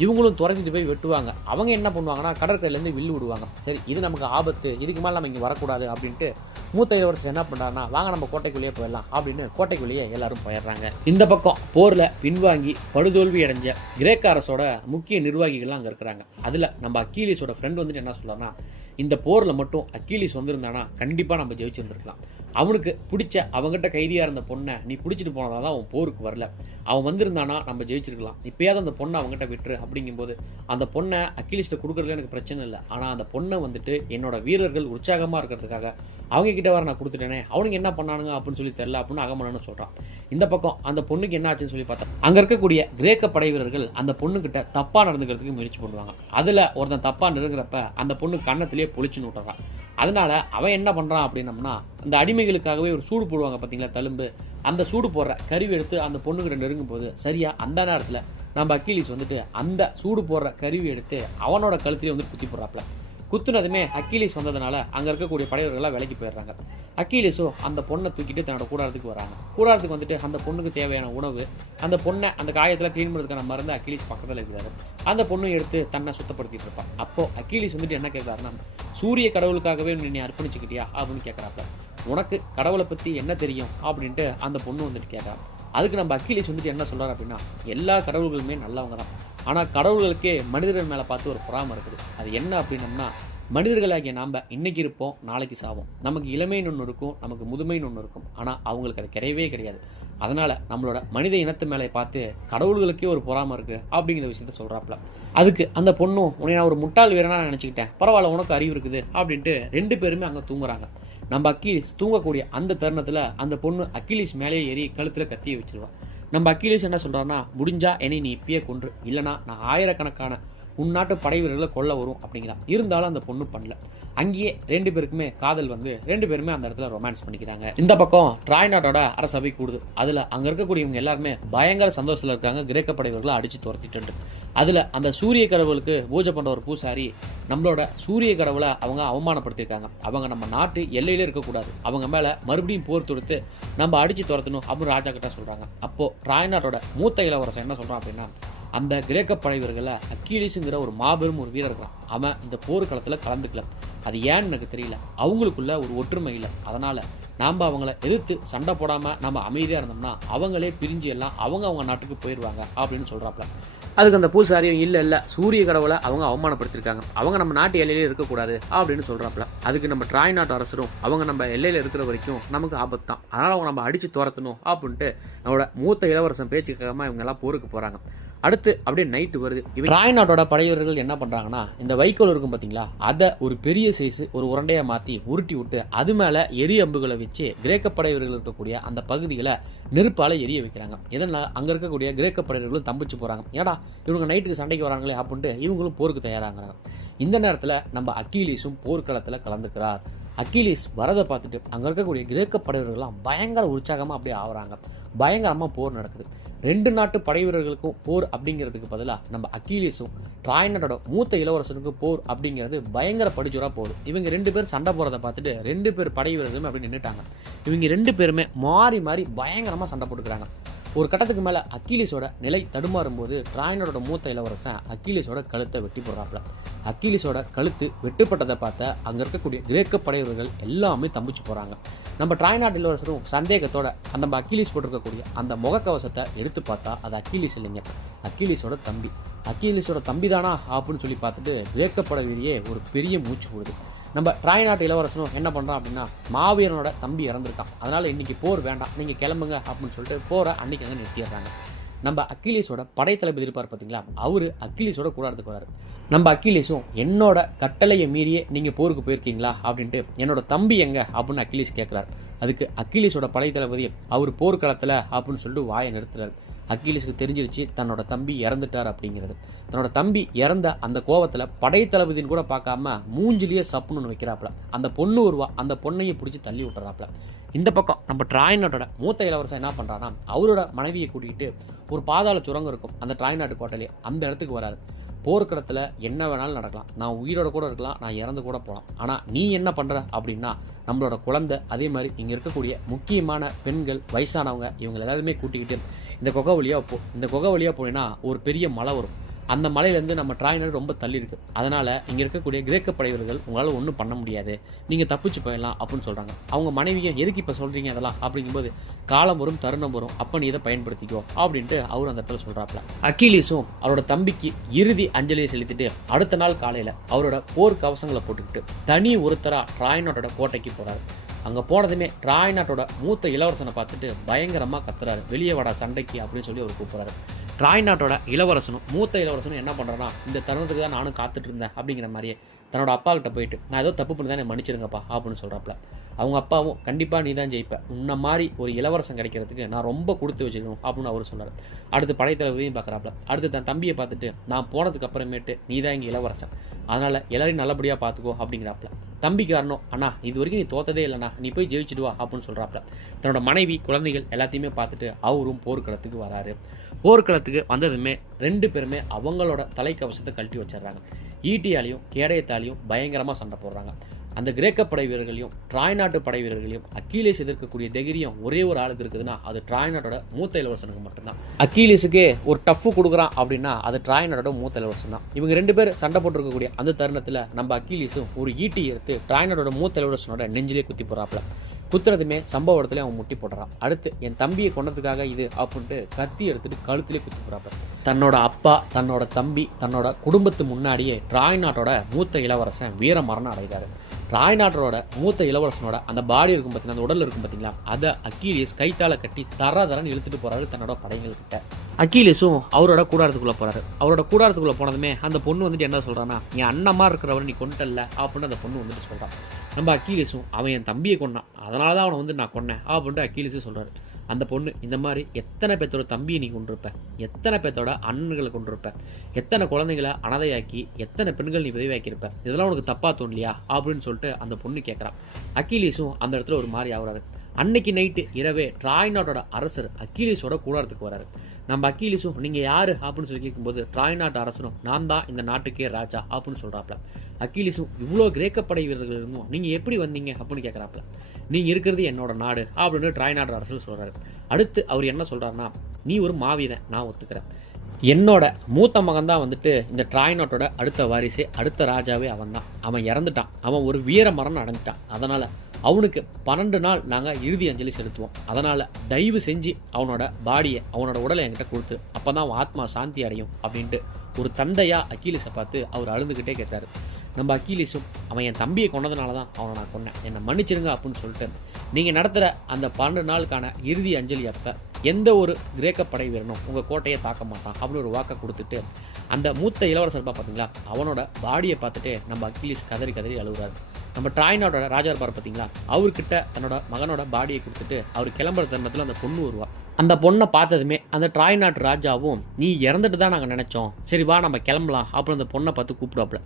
இவங்களும் துரத்திட்டு போய் வெட்டுவாங்க. அவங்க என்ன பண்ணுவாங்கன்னா கடற்கரையிலேருந்து வில்லு விடுவாங்க. சரி இது நமக்கு ஆபத்து, இதுக்கு மேலே நம்ம இங்கே வரக்கூடாது அப்படின்ட்டு மூத்த இளவரசர் என்ன பண்ணுறாருன்னா வாங்க நம்ம கோட்டைக்குள்ளேயே போயிடலாம் அப்படின்னு கோட்டைக்குள்ளேயே எல்லாரும் போயிடுறாங்க. இந்த பக்கம் போரில் பின்வாங்கி படுதோல்வி அடைஞ்ச கிரேக்க அரசோட முக்கிய நிர்வாகிகள்லாம் அங்கே இருக்கிறாங்க. அதில் நம்ம அக்கீலிஸோட ஃப்ரெண்ட் வந்துட்டு என்ன சொல்கிறாருன்னா, இந்த போரில் மட்டும் அக்கீலிஸ் வந்திருந்தானா கண்டிப்பாக நம்ம ஜெயிச்சிருந்துருக்கலாம். அவனுக்கு பிடிச்ச அவங்ககிட்ட கைதியாக இருந்த பொண்ணை நீ பிடிச்சிட்டு போனதால தான் அவன் போருக்கு வரல. அவன் வந்திருந்தானா நம்ம ஜெயிச்சிருக்கலாம். இப்போயாவது அந்த பொண்ணை அவங்ககிட்ட விட்டுரு அப்படிங்கும்போது அந்த பொண்ணை அக்கீலிஸ்ட்டை கொடுக்குறதுல எனக்கு பிரச்சனை இல்லை. ஆனால் அந்த பொண்ணை வந்துட்டு என்னோட வீரர்கள் உற்சாகமாக இருக்கிறதுக்காக அவங்க கிட்ட வர நான் கொடுத்துட்டேனே, அவனுக்கு என்ன பண்ணானுங்க அப்படின்னு சொல்லி தெரில அப்படின்னு அகமனன்னு சொல்கிறான். இந்த பக்கம் அந்த பொண்ணுக்கு என்ன ஆச்சுன்னு சொல்லி பார்த்தா அங்கே இருக்கக்கூடிய கிரேக்க படை வீரர்கள் அந்த பொண்ணுக்கிட்ட தப்பாக நடந்துக்கிறதுக்கு முயற்சி பண்ணுவாங்க. அதில் ஒருத்தன் தப்பாக நெருங்குறப்ப அந்த பொண்ணு கன்னத்திலேயே பொழிச்சுன்னு விட்டுறான். அதனால அவன் என்ன பண்ணுறான் அப்படின்னம்னா, அந்த அடிமைகளுக்காகவே ஒரு சூடு போடுவாங்க பார்த்தீங்களா தழும்பு, அந்த சூடு போடுற கருவி எடுத்து அந்த பொண்ணுக்கிட்ட நெருங்கும் போது சரியா அந்த நேரத்தில் நம்ம அக்கீலிஸ் வந்துட்டு அந்த சூடு போடுற கருவி எடுத்து அவனோட கழுத்திலே வந்து குத்தி போடுறாப்புல. குத்துனதுமே அக்கீலிஸ் வந்ததுனால அங்கே இருக்கக்கூடிய படையவர்கள்லாம் விலைக்கு போயிடுறாங்க. அக்கீலிஸோ அந்த பொண்ணை தூக்கிட்டு தன்னோட கூடாரத்துக்கு வராங்க. கூடாரத்துக்கு வந்துட்டு அந்த பொண்ணுக்கு தேவையான உணவு, அந்த பொண்ணை அந்த காயத்தில் க்ளீன் பண்ணுறதுக்கான மருந்து அக்கீலிஸ் பக்கத்தில் இருக்கிறாரு. அந்த பொண்ணு எடுத்து தன்னை சுத்தப்படுத்திட்டு இருப்பான். அப்போது அக்கீலிஸ் வந்துட்டு என்ன கேட்குறாருன்னா, சூரிய கடவுளுக்காகவே நீ அர்ப்பணிச்சுக்கிட்டியா அப்படின்னு கேட்குறாப்ப. உனக்கு கடவுளை பற்றி என்ன தெரியும் அப்படின்ட்டு அந்த பொண்ணு வந்துட்டு கேட்குறான். அதுக்கு நம்ம அக்கீலிஸ் வந்துட்டு என்ன சொல்கிறார் அப்படின்னா, எல்லா கடவுள்களுமே நல்லவங்க தான், ஆனால் கடவுள்களுக்கே மனிதர்கள் மேலே பார்த்து ஒரு பொறாமை இருக்குது. அது என்ன அப்படின்னம்னா, மனிதர்களாகிய நாம் இன்றைக்கி இருப்போம், நாளைக்கு சாவோம். நமக்கு இளமைன்னு ஒன்று இருக்கும், நமக்கு முதுமைன்னு ஒன்று இருக்கும். ஆனால் அவங்களுக்கு அது கிடையவே கிடையாது. அதனால் நம்மளோட மனித இனத்து மேலே பார்த்து கடவுள்களுக்கே ஒரு பொறாமை இருக்குது அப்படிங்கிற விஷயத்த சொல்கிறாப்புல. அதுக்கு அந்த பொண்ணும், உன்னை நான் ஒரு முட்டாள் வீரனா நினச்சிக்கிட்டேன், பரவாயில்ல உனக்கு அறிவு இருக்குது அப்படின்ட்டு ரெண்டு பேருமே அங்கே தூங்குறாங்க. நம்ம அக்கீலிஸ் தூங்கக்கூடிய அந்த தருணத்தில் அந்த பொண்ணு அக்கீலிஸ் மேலே ஏறி கழுத்தில் கத்தியை வச்சிருவான். நம்ம அக்கீலிஸ் என்ன சொல்கிறான்னா, முடிஞ்சா என்னை நீ இப்பயே கொன்று, இல்லைனா நான் ஆயிரக்கணக்கான உன்னாட்டு படை வீரர்களை கொல்ல வரும் அப்படிங்கிறான். இருந்தாலும் அந்த பொண்ணு பண்ணல. அங்கேயே ரெண்டு பேருக்குமே காதல் வந்து ரெண்டு பேருமே அந்த இடத்துல ரொமான்ஸ் பண்ணிக்கிறாங்க. இந்த பக்கம் ட்ராய் நாட்டோட அரசபை கூடுது. அதில் அங்கே இருக்கக்கூடியவங்க எல்லாருமே பயங்கர சந்தோஷத்தில் இருக்காங்க. கிரேக்க படை வீரர்களை அடித்து துரத்திட்டு அதில் அந்த சூரிய கடவுளுக்கு பூஜை பண்ணுற ஒரு பூசாரி நம்மளோட சூரிய கடவுளை அவங்க அவமானப்படுத்தியிருக்காங்க. அவங்க நம்ம நாட்டு எல்லையிலே இருக்கக்கூடாது, அவங்க மேலே மறுபடியும் போர் தொடுத்து நம்ம அடித்து துரத்தணும் அப்படின்னு ராஜா கிட்ட சொல்கிறாங்க. அப்போது ட்ராய் நாட்டோட மூத்த இளவரசன் என்ன சொல்கிறான் அப்படின்னா, அந்த கிரேக்க படை வீரர்களை அக்கீலிஸுங்கிற ஒரு மாபெரும் ஒரு வீரர் இருக்கான், அவன் இந்த போர்க்களத்தில் கலந்துக்கல. அது ஏன்னு எனக்கு தெரியல, அவங்களுக்குள்ள ஒரு ஒற்றுமை இல்லை. அதனால் நாம் அவங்கள எதிர்த்து சண்டை போடாமல் நம்ம அமைதியாக இருந்தோம்னா அவங்களே பிரிஞ்சு எல்லாம் அவங்க நாட்டுக்கு போயிடுவாங்க அப்படின்னு சொல்கிறாப்புல. அதுக்கு அந்த பூசாரியும் இல்லை சூரிய கடவுளை அவங்க அவமானப்படுத்திருக்காங்க, அவங்க நம்ம நாட்டு எல்லையிலே இருக்கக்கூடாது அப்படின்னு சொல்கிறாப்புல. அதுக்கு நம்ம ட்ராய் நாட்டு அரசரும், அவங்க நம்ம எல்லையில் இருக்கிற வரைக்கும் நமக்கு ஆபத்து தான், அதனால் அவங்க நம்ம அடித்து துரத்தணும் அப்படின்ட்டு நம்மளோட மூத்த இளவரசன் பேச்சு கேட்காம இவங்க எல்லாம் போருக்கு போகிறாங்க. அடுத்து அப்படியே நைட்டு வருது. ட்ராய் நாட்டோட படைவீரர்கள் என்ன பண்ணுறாங்கன்னா, இந்த வைக்கோல் இருக்கும் பார்த்தீங்களா, அதை ஒரு பெரிய சைஸு ஒரு உருண்டையை மாற்றி உருட்டி விட்டு அது மேலே எரிய அம்புகளை வச்சு கிரேக்க படைவீரர்கள் இருக்கக்கூடிய அந்த பகுதிகளை நெருப்பால் எரிய வைக்கிறாங்க. இதனால் அங்கே இருக்கக்கூடிய கிரேக்க படைவீரர்களும் தம்பிச்சு போகிறாங்க. ஏடா இவங்க நைட்டுக்கு சண்டைக்கு வராங்களே அப்படின்ட்டு இவங்களும் போருக்கு தயாராகிறாங்க. இந்த நேரத்தில் நம்ம அக்கீலிஸும் போர்க்களத்தில் கலந்துக்கிறார். அக்கீலிஸ் வரதை பார்த்துட்டு அங்கே இருக்கக்கூடிய கிரேக்க படைவீரர்கள்லாம் பயங்கர உற்சாகமாக அப்படியே ஆகுறாங்க. பயங்கரமாக போர் நடக்குது. ரெண்டு நாட்டு படை வீரர்களுக்கும் போர் அப்படிங்கிறதுக்கு பதிலாக நம்ம அக்கீலிஸும் ட்ராய் நாட்டோட மூத்த இளவரசனுக்கும் போர் அப்படிங்கிறது பயங்கர படிச்சுரா போகுது. இவங்க ரெண்டு பேர் சண்டை போகிறத பார்த்துட்டு ரெண்டு பேர் படை வீரர்களுமே அப்படி நின்றுட்டாங்க. இவங்க ரெண்டு பேருமே மாறி மாறி பயங்கரமாக சண்டை போட்டுக்கிறாங்க. ஒரு கட்டத்துக்கு மேலே அக்கீலிஸோட நிலை தடுமாறும் போது ட்ராய் நாட்டோட மூத்த இளவரசன் அக்கீலிஸோட கழுத்தை வெட்டி போடுறாப்புல. அக்கீலிஸோட கழுத்து வெட்டுப்பட்டதை பார்த்த அங்கே இருக்கக்கூடிய கிரேக்க படைவர்கள் எல்லாமே தம்பிச்சு போகிறாங்க. நம்ம ட்ராய் நாட்டு இளவரசரும் சந்தேகத்தோட நம்ம அக்கீலிஸ் போட்டிருக்கக்கூடிய அந்த முகக்கவசத்தை எடுத்து பார்த்தா அது அக்கீலிஸ் இல்லைங்க, அக்கீலிஸோட தம்பி. அக்கீலிஸோட தம்பி தானா அப்படின்னு சொல்லி பார்த்துட்டு கிரேக்க படையிலேயே ஒரு பெரிய மூச்சு போடுது. நம்ம ட்ராய் நாட்டு இளவரசனும் என்ன பண்ணுறான் அப்படின்னா, மாவீரனோட தம்பி இறந்துருக்கான், அதனால் இன்றைக்கி போர் வேண்டாம், நீங்கள் கிளம்புங்க அப்படின்னு சொல்லிட்டு போரை அன்றைக்கி அங்கே நிறுத்திடுறாங்க. நம்ம அக்கீலிஸோட படைத்தளபதி இருப்பார் பார்த்தீங்களா, அவர் அக்கீலிஸோட கூடாரத்துக்கு வராரு. நம்ம அக்கீலிஸும் என்னோட கட்டளையை மீறியே நீங்கள் போருக்கு போயிருக்கீங்களா அப்படின்ட்டு என்னோட தம்பி எங்க அப்படின்னு அக்கீலிஸ் கேட்குறாரு. அதுக்கு அக்கீலிஸோட படைத்தளபதி அவர் போர்க்களத்தில் அப்படின்னு சொல்லிட்டு வாயை நிறுத்துறாரு. அக்கீலிஸுக்கு தெரிஞ்சிருச்சு தன்னோட தம்பி இறந்துட்டார் அப்படிங்கிறது. தன்னோட தம்பி இறந்த அந்த கோவத்தில் படைத்தளபதின்னு கூட பார்க்காம மூஞ்சிலேயே சப்புன்னு வைக்கிறாப்புல. அந்த பொண்ணு வருவா, அந்த பொண்ணையும் பிடிச்சி தள்ளி விட்டுறாப்புல. இந்த பக்கம் நம்ம ட்ராய் நாட்டோட மூத்த இளவரசன் என்ன பண்ணுறான்னா, அவரோட மனைவியை கூட்டிகிட்டு ஒரு பாதாள சுரங்கம் இருக்கும் அந்த ட்ராய் நாட்டு கோட்டையிலே, அந்த இடத்துக்கு வராரு. போர்க்களத்தில் என்ன வேணாலும் நடக்கலாம், நான் உயிரோட கூட இருக்கலாம், நான் இறந்து கூட போகலாம், ஆனால் நீ என்ன பண்ணுற அப்படின்னா நம்மளோட குழந்தை, அதே மாதிரி இங்கே இருக்கக்கூடிய முக்கியமான பெண்கள், வயசானவங்க, இவங்க எல்லாருமே கூட்டிக்கிட்டு இந்த குகை வழியாக இந்த குகை வழியாக போனீங்கன்னா ஒரு பெரிய மலை வரும், அந்த மலையிலேருந்து நம்ம ட்ராய் நாடு ரொம்ப தள்ளி இருக்குது, அதனால் இங்கே இருக்கக்கூடிய கிரேக்க படை வீரர்கள் உங்களால் ஒன்றும் பண்ண முடியாது, நீங்கள் தப்பிச்சு போயிடலாம் அப்படின்னு சொல்கிறாங்க. அவங்க மனைவியும் எதுக்கு இப்போ சொல்கிறீங்க அதெல்லாம் அப்படிங்கும்போது, காலம் வரும் தருணம் வரும், அப்போ நீ இதை பயன்படுத்திக்கோ அப்படின்ட்டு அவர் அந்த இடத்துல சொல்கிறாப்புல. அக்கீலிஸும் அவரோட தம்பிக்கு இறுதி அஞ்சலியை செலுத்திட்டு அடுத்த நாள் காலையில் அவரோட போர் கவசங்களை போட்டுக்கிட்டு தனி ஒருத்தராக ட்ராய் நாட்டோட கோட்டைக்கு போகிறாரு. அங்கே போனதுமே ட்ராய் நாட்டோட மூத்த இளவரசனை பார்த்துட்டு பயங்கரமாக கத்துறாரு, வெளியே வாடா சண்டைக்கு அப்படின்னு சொல்லி அவர் கூப்பிட்றாரு. ட்ராய் நாட்டோட இளவரசனும் மூத்த இளவரசனும் என்ன பண்ணுறேன்னா, இந்த தருணத்துக்கு தான் நானும் காத்துட்டு இருந்தேன் அப்படிங்கிற மாதிரியே தன்னோட அப்பா கிட்ட போயிட்டு, நான் ஏதோ தப்பு பண்ணி தான் என்னை மன்னிச்சிருங்கப்பா அப்படின்னு சொல்கிறாப்புல. அவங்க அப்பாவும், கண்டிப்பாக நீ தான் ஜெயிப்ப, உன்ன மாதிரி ஒரு இளவரசன் கிடைக்கிறதுக்கு நான் ரொம்ப கொடுத்து வச்சுக்கணும் அப்படின்னு அவர் சொன்னார். அடுத்து படைத்தளபதியும் பார்க்குறாப்புல. அடுத்து தன் தம்பியை பார்த்துட்டு, நான் போனதுக்கு அப்புறமேட்டு நீ தான் இங்கே இளவரசன், அதனால் எல்லாரையும் நல்லபடியாக பார்த்துக்கோ அப்படிங்கிறாப்புல. தம்பிக்கு வரணும், அண்ணா இது வரைக்கும் நீ தோத்ததே இல்லைண்ணா, நீ போய் ஜெயிச்சுடுவா அப்படின்னு சொல்கிறாப்புல. தன்னோட மனைவி குழந்தைகள் எல்லாத்தையுமே பார்த்துட்டு அவரும் போர்க்களத்துக்கு வராரு. போர்க்களத்துக்கு வந்ததுமே 2 பேருமே அவங்களோட தலைக்கவசத்தை கழட்டி வச்சிடுறாங்க. ஈட்டியாலையும் கேடயத்தாலையும் பயங்கரமாக சண்டை போடுறாங்க. அந்த கிரேக்க படை வீரர்களையும் ட்ராய் நாட்டு படை வீரர்களையும் அக்கீலிஸ் எதிர்க்கக்கூடிய தைரியம் ஒரே ஒரு ஆளுக்கு இருக்குதுன்னா அது ட்ராய் நாட்டோட மூத்த இளவரசனுக்கு மட்டும்தான். அக்கீலிஸுக்கு ஒரு டஃப் கொடுக்குறான் அப்படின்னா அது ட்ராய் நாட்டோட மூத்த இளவரசன் தான். இவங்க 2 பேர் சண்டை போட்டுருக்கக்கூடிய அந்த தருணத்தில் நம்ம அக்கீலிஸும் ஒரு ஈட்டி எடுத்து ட்ராய் நாட்டோட மூத்த இளவரசனோட நெஞ்சிலே குத்தி போடுறாப்புல. குத்துறதுமே சம்பவ இடத்துல அவன் முட்டி போடுறான். அடுத்து என் தம்பியை கொண்டதுக்காக இது அப்படின்ட்டு கத்தி எடுத்துட்டு கழுத்திலே குத்தி போடுறாப்ப. தன்னோட அப்பா, தன்னோட தம்பி, தன்னோட குடும்பத்து முன்னாடியே ட்ராய் நாட்டோட மூத்த இளவரசன் வீர மரணம் அடைகிறாரு. ட்ராய் நாட்டோட மூத்த இளவரசனோட அந்த பாடி இருக்கும் பார்த்தீங்கன்னா, அந்த உடல் இருக்கும் பார்த்தீங்களா, அதை அக்கீலிஸ் கைத்தால கட்டி தரன்னு இழுத்துட்டு போறாரு தன்னோட படைகள் கிட்ட. அக்கீலிஸும் அவரோட கூடாரத்துக்குள்ளே போறாரு. அவரோட கூடாரத்துக்குள்ளே போனதுமே அந்த பொண்ணு வந்துட்டு என்ன சொல்கிறான்னா, என் அண்ணம்மா இருக்கிறவரை நீ கொண்டல அப்படின்னு அந்த பொண்ணு வந்துட்டு சொல்கிறான். நம்ம அக்கீலிஸும், அவன் என் தம்பியை கொண்டான், அதனால தான் அவனை வந்து நான் கொன்னேன் அப்படின்ட்டு அக்கீலிஸும் சொல்கிறாரு. அந்த பொண்ணு, இந்த மாதிரி எத்தனை பேர்த்தோட தம்பியை நீ கொண்டிருப்ப, எத்தனை பேர்த்தோட அண்ணன்களை கொண்டிருப்ப, எத்தனை குழந்தைகளை அனாதையாக்கி, எத்தனை பெண்கள் நீ விதவையாக்கியிருப்ப, இதெல்லாம் உனக்கு தப்பா தோணலையா அப்படின்னு சொல்லிட்டு அந்த பொண்ணு கேட்குறான். அக்கீலிஸும் அந்த இடத்துல ஒரு மாதிரி ஆகுறாரு. அன்னைக்கு நைட்டு இரவே ட்ராய் நாட்டோட அரசர் அக்கீலிஸோட கூடாரத்துக்கு வராரு. நம்ம அக்கீலிஸும், நீங்கள் யார் அப்படின்னு சொல்லி கேட்கும்போது ட்ராய் நாட்டு அரசனும், நான் தான் இந்த நாட்டுக்கே ராஜா அப்படின்னு சொல்கிறாப்புல. அக்கீலிஸும், இவ்வளோ கிரேக்க படை வீரர்கள் இருந்தும் நீங்கள் எப்படி வந்தீங்க அப்படின்னு கேட்குறாப்புல. நீங்கள் இருக்கிறது என்னோட நாடு அப்படின்னு ட்ராய் நாட்டு அரசர் சொல்கிறாரு. அடுத்து அவர் என்ன சொல்கிறாருன்னா, நீ ஒரு மாவீரன், நான் ஒத்துக்கிறேன், என்னோட மூத்த மகன் தான் வந்துட்டு இந்த ட்ராய் நாட்டோட அடுத்த வாரிசே, அடுத்த ராஜாவே அவன் தான், அவன் இறந்துட்டான், அவன் ஒரு வீர மரணம் அடைஞ்சிட்டான், அதனால் அவனுக்கு 12 நாள் நாங்கள் இறுதி அஞ்சலி செலுத்துவோம், அதனால் தயவு செஞ்சு அவனோட பாடியை, அவனோட உடலை என்கிட்ட கொடுத்து, அப்போ தான் அவன் ஆத்மா சாந்தி அடையும் அப்படின்ட்டு ஒரு தந்தையாக அக்கீலிஸை பார்த்து அவர் அழுதுகிட்டே கேட்டார். நம்ம அக்கீலிஸும், அவன் என் தம்பியை கொண்டதுனால தான் அவனை நான் கொன்னேன், என்னை மன்னிச்சிருங்க அப்படின்னு சொல்லிட்டு, நீங்கள் நடத்துகிற அந்த 12 நாளுக்கான இறுதி அஞ்சலி அப்போ எந்த ஒரு கிரேக்க படை வீரனும் உங்கள் கோட்டையை தாக்க மாட்டான் அப்படின்னு ஒரு வாக்கை கொடுத்துட்டு, அந்த மூத்த இளவரசர்ப்பா பார்த்தீங்களா, அவனோட பாடியை பார்த்துட்டு நம்ம அக்கீலிஸ் கதறி கதறி அழுகுறாரு. நம்ம ட்ராய் நாட்டோட ராஜா இருப்பார் பார்த்தீங்களா, அவர்கிட்ட தன்னோட மகனோட பாடியை கொடுத்துட்டு அவர் கிளம்புற தருணத்தில் அந்த பொண்ணு வருவா. அந்த பொண்ணை பார்த்ததுமே அந்த ட்ராய் நாட்டு ராஜாவும், நீ இறந்துட்டு தான் நாங்கள் நினச்சோம், சரி வா நம்ம கிளம்பலாம் அப்படின்னு அந்த பொண்ணை பார்த்து கூப்பிடுவாப்புல.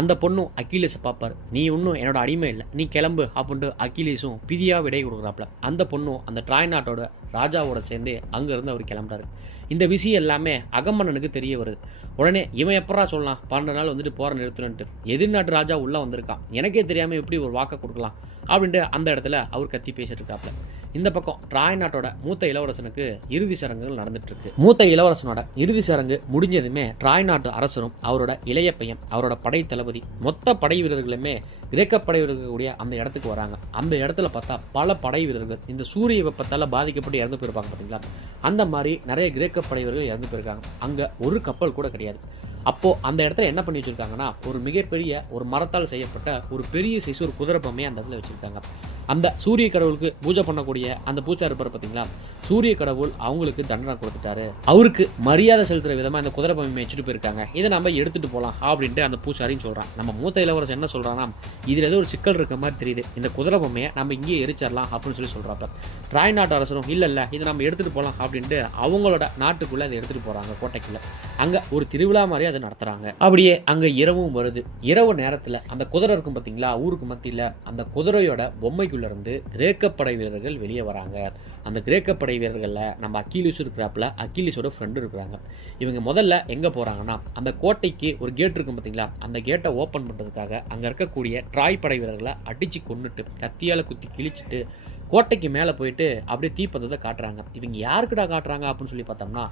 அந்த பொண்ணும் அக்கீலிஸை பார்ப்பார், நீ இன்னும் என்னோட அடிமை இல்லை, நீ கிளம்பு அப்படின்ட்டு அக்கீலிஸும் பிதியாக விடை கொடுக்குறாப்புல. அந்த பொண்ணும் அந்த ட்ராய் நாட்டோட ராஜாவோட சேர்ந்து அங்கேருந்து அவர் கிளம்புறாரு. இந்த விஷயம் எல்லாமே அகமன்னனுக்கு தெரிய வருது. உடனே இவன் எப்படா சொல்லலாம் 12 நாள் வந்துட்டு போகிற நிறுத்தணுன்ட்டு, எதிர்நாட்டு ராஜா உள்ளே வந்திருக்கான், எனக்கே தெரியாமல் எப்படி ஒரு வாக்கை கொடுக்கலாம் அப்படின்ட்டு அந்த இடத்துல அவர் கத்தி பேசிட்டு இருக்காப்புல. இந்த பக்கம் ட்ராய் நாட்டோட மூத்த இளவரசனுக்கு இறுதி சடங்குகள் நடந்துட்டு இருக்கு. மூத்த இளவரசனோட இறுதி சடங்கு முடிஞ்சதுமே ட்ராய் நாட்டு அரசரும் அவரோட இளைய பையன், அவரோட படை தளபதி, மொத்த படை வீரர்களுமே கிரேக்க படை வீரர்களுடைய அந்த இடத்துக்கு வராங்க. அந்த இடத்துல பார்த்தா பல படை வீரர்கள் இந்த சூரிய வெப்பத்தால் பாதிக்கப்பட்டு இறந்து போயிருப்பாங்க பார்த்தீங்களா, அந்த மாதிரி நிறைய கிரேக்க படை வீரர்கள் இறந்து போயிருக்காங்க. அங்கே ஒரு கப்பல் கூட கிடையாது. அப்போது அந்த இடத்துல என்ன பண்ணி வச்சுருக்காங்கன்னா, ஒரு மிகப்பெரிய ஒரு மரத்தால் செய்யப்பட்ட ஒரு பெரிய சைஸ் ஒரு குதிரை பொம்மையை அந்த இடத்துல வச்சுருக்காங்க. அந்த சூரிய கடவுளுக்கு பூஜை பண்ணக்கூடிய அந்த பூஜா இருப்பார் பார்த்தீங்களா, சூரிய கடவுள் அவங்களுக்கு தண்டனை கொடுத்துட்டாரு, அவருக்கு மரியாதை செலுத்துகிற விதமாக இந்த குதிரை பொம்மையை வச்சுட்டு போயிருக்காங்க, இதை நம்ம எடுத்துகிட்டு போகலாம் அப்படின்ட்டு அந்த பூசாரின்னு சொல்கிறான். நம்ம மூத்த இளவரசன் என்ன சொல்கிறான்னா, இதில் ஏதோ ஒரு சிக்கல் இருக்க மாதிரி தெரியுது, இந்த குதிரை பொம்மையை நம்ம இங்கேயே எரிச்சிடலாம் அப்படின்னு சொல்லி சொல்கிறாப்ப. ட்ராய் நாட்டு அரசரும், இல்லை இதை நம்ம எடுத்துகிட்டு போகலாம் அப்படின்ட்டு அவங்களோட நாட்டுக்குள்ளே அதை எடுத்துகிட்டு போகிறாங்க கோட்டைக்குள்ளே. அங்கே ஒரு திருவிழா மாதிரி அதை நடத்துகிறாங்க. அப்படியே அங்கே இரவும் வருது. இரவு நேரத்தில் அந்த குதிரை இருக்கும் பார்த்தீங்களா, ஊருக்கு மத்தியில் அந்த குதிரையோட பொம்மைக்குள்ளே இருந்து கிரேக்க படை வீரர்கள் வெளியே வராங்க. அந்த கிரேக்க படை வீரர்களில் நம்ம அக்கீலிஸ் இருக்கிறாப்புல, அக்கீலிஸோட ஃப்ரெண்டு இருக்கிறாங்க. இவங்க முதல்ல எங்கே போகிறாங்கன்னா, அந்த கோட்டைக்கு ஒரு கேட் இருக்கும் பார்த்தீங்களா, அந்த கேட்டை ஓப்பன் பண்ணுறதுக்காக அங்கே இருக்கக்கூடிய ட்ராய் படை வீரர்களை அடித்து கொண்டுட்டு கத்தியால் குத்தி கிழிச்சிட்டு கோட்டைக்கு மேலே போயிட்டு அப்படியே தீப்பந்தத்தை காட்டுறாங்க. இவங்க யாருக்கிட்ட காட்டுறாங்க அப்படின்னு சொல்லி பார்த்தோம்னா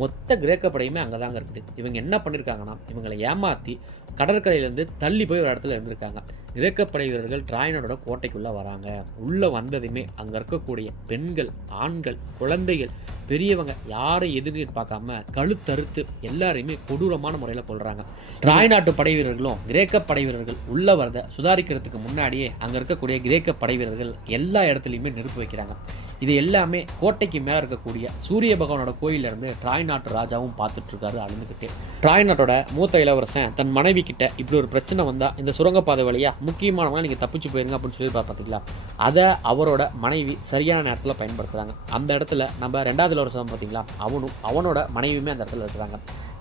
மொத்த கிரேக்க படையுமே அங்கே தாங்க இருக்குது. இவங்க என்ன பண்ணியிருக்காங்கன்னா இவங்களை ஏமாற்றி கடற்கரையிலேருந்து தள்ளி போய் ஒரு இடத்துல இருந்திருக்காங்க. கிரேக்க படை வீரர்கள் ட்ராயினோட கோட்டைக்குள்ளே வராங்க. உள்ளே வந்ததுமே அங்கே இருக்கக்கூடிய பெண்கள், ஆண்கள், குழந்தைகள், பெரியவங்க யாரும் எதிர்த்து பார்க்காம கழுத்தறுத்து எல்லாரையுமே கொடூரமான முறையில் கொள்றாங்க. ட்ராய் நாட்டு படை வீரர்களும் கிரேக்க படை வீரர்கள் உள்ள வரத சுதாரிக்கிறதுக்கு முன்னாடியே அங்கே இருக்கக்கூடிய கிரேக்க படை வீரர்கள் எல்லா இடத்துலையுமே நெருப்பு வைக்கிறாங்க. இது எல்லாமே கோட்டைக்கு மேலே இருக்கக்கூடிய சூரிய பகவானோட கோயிலிருந்து ட்ராய் நாட்டு ராஜாவும் பார்த்துட்டு இருக்காரு அழுந்துக்கிட்டே. ட்ராய் நாட்டோட மூத்த இளவரசன் தன் மனைவி கிட்ட இப்படி ஒரு பிரச்சனை வந்தா இந்த சுரங்கப்பாதை வழியா முக்கியமானவங்க நீங்க தப்பிச்சு போயிருங்க அப்படின்னு சொல்லி பார்த்தீங்களா, அதை அவரோட மனைவி சரியான நேரத்தில் பயன்படுத்துறாங்க. அந்த இடத்துல நம்ம 2வது இளவரசன் பார்த்தீங்களா, அவனோட மனைவியுமே அந்த இடத்துல இருக்கிறாங்க.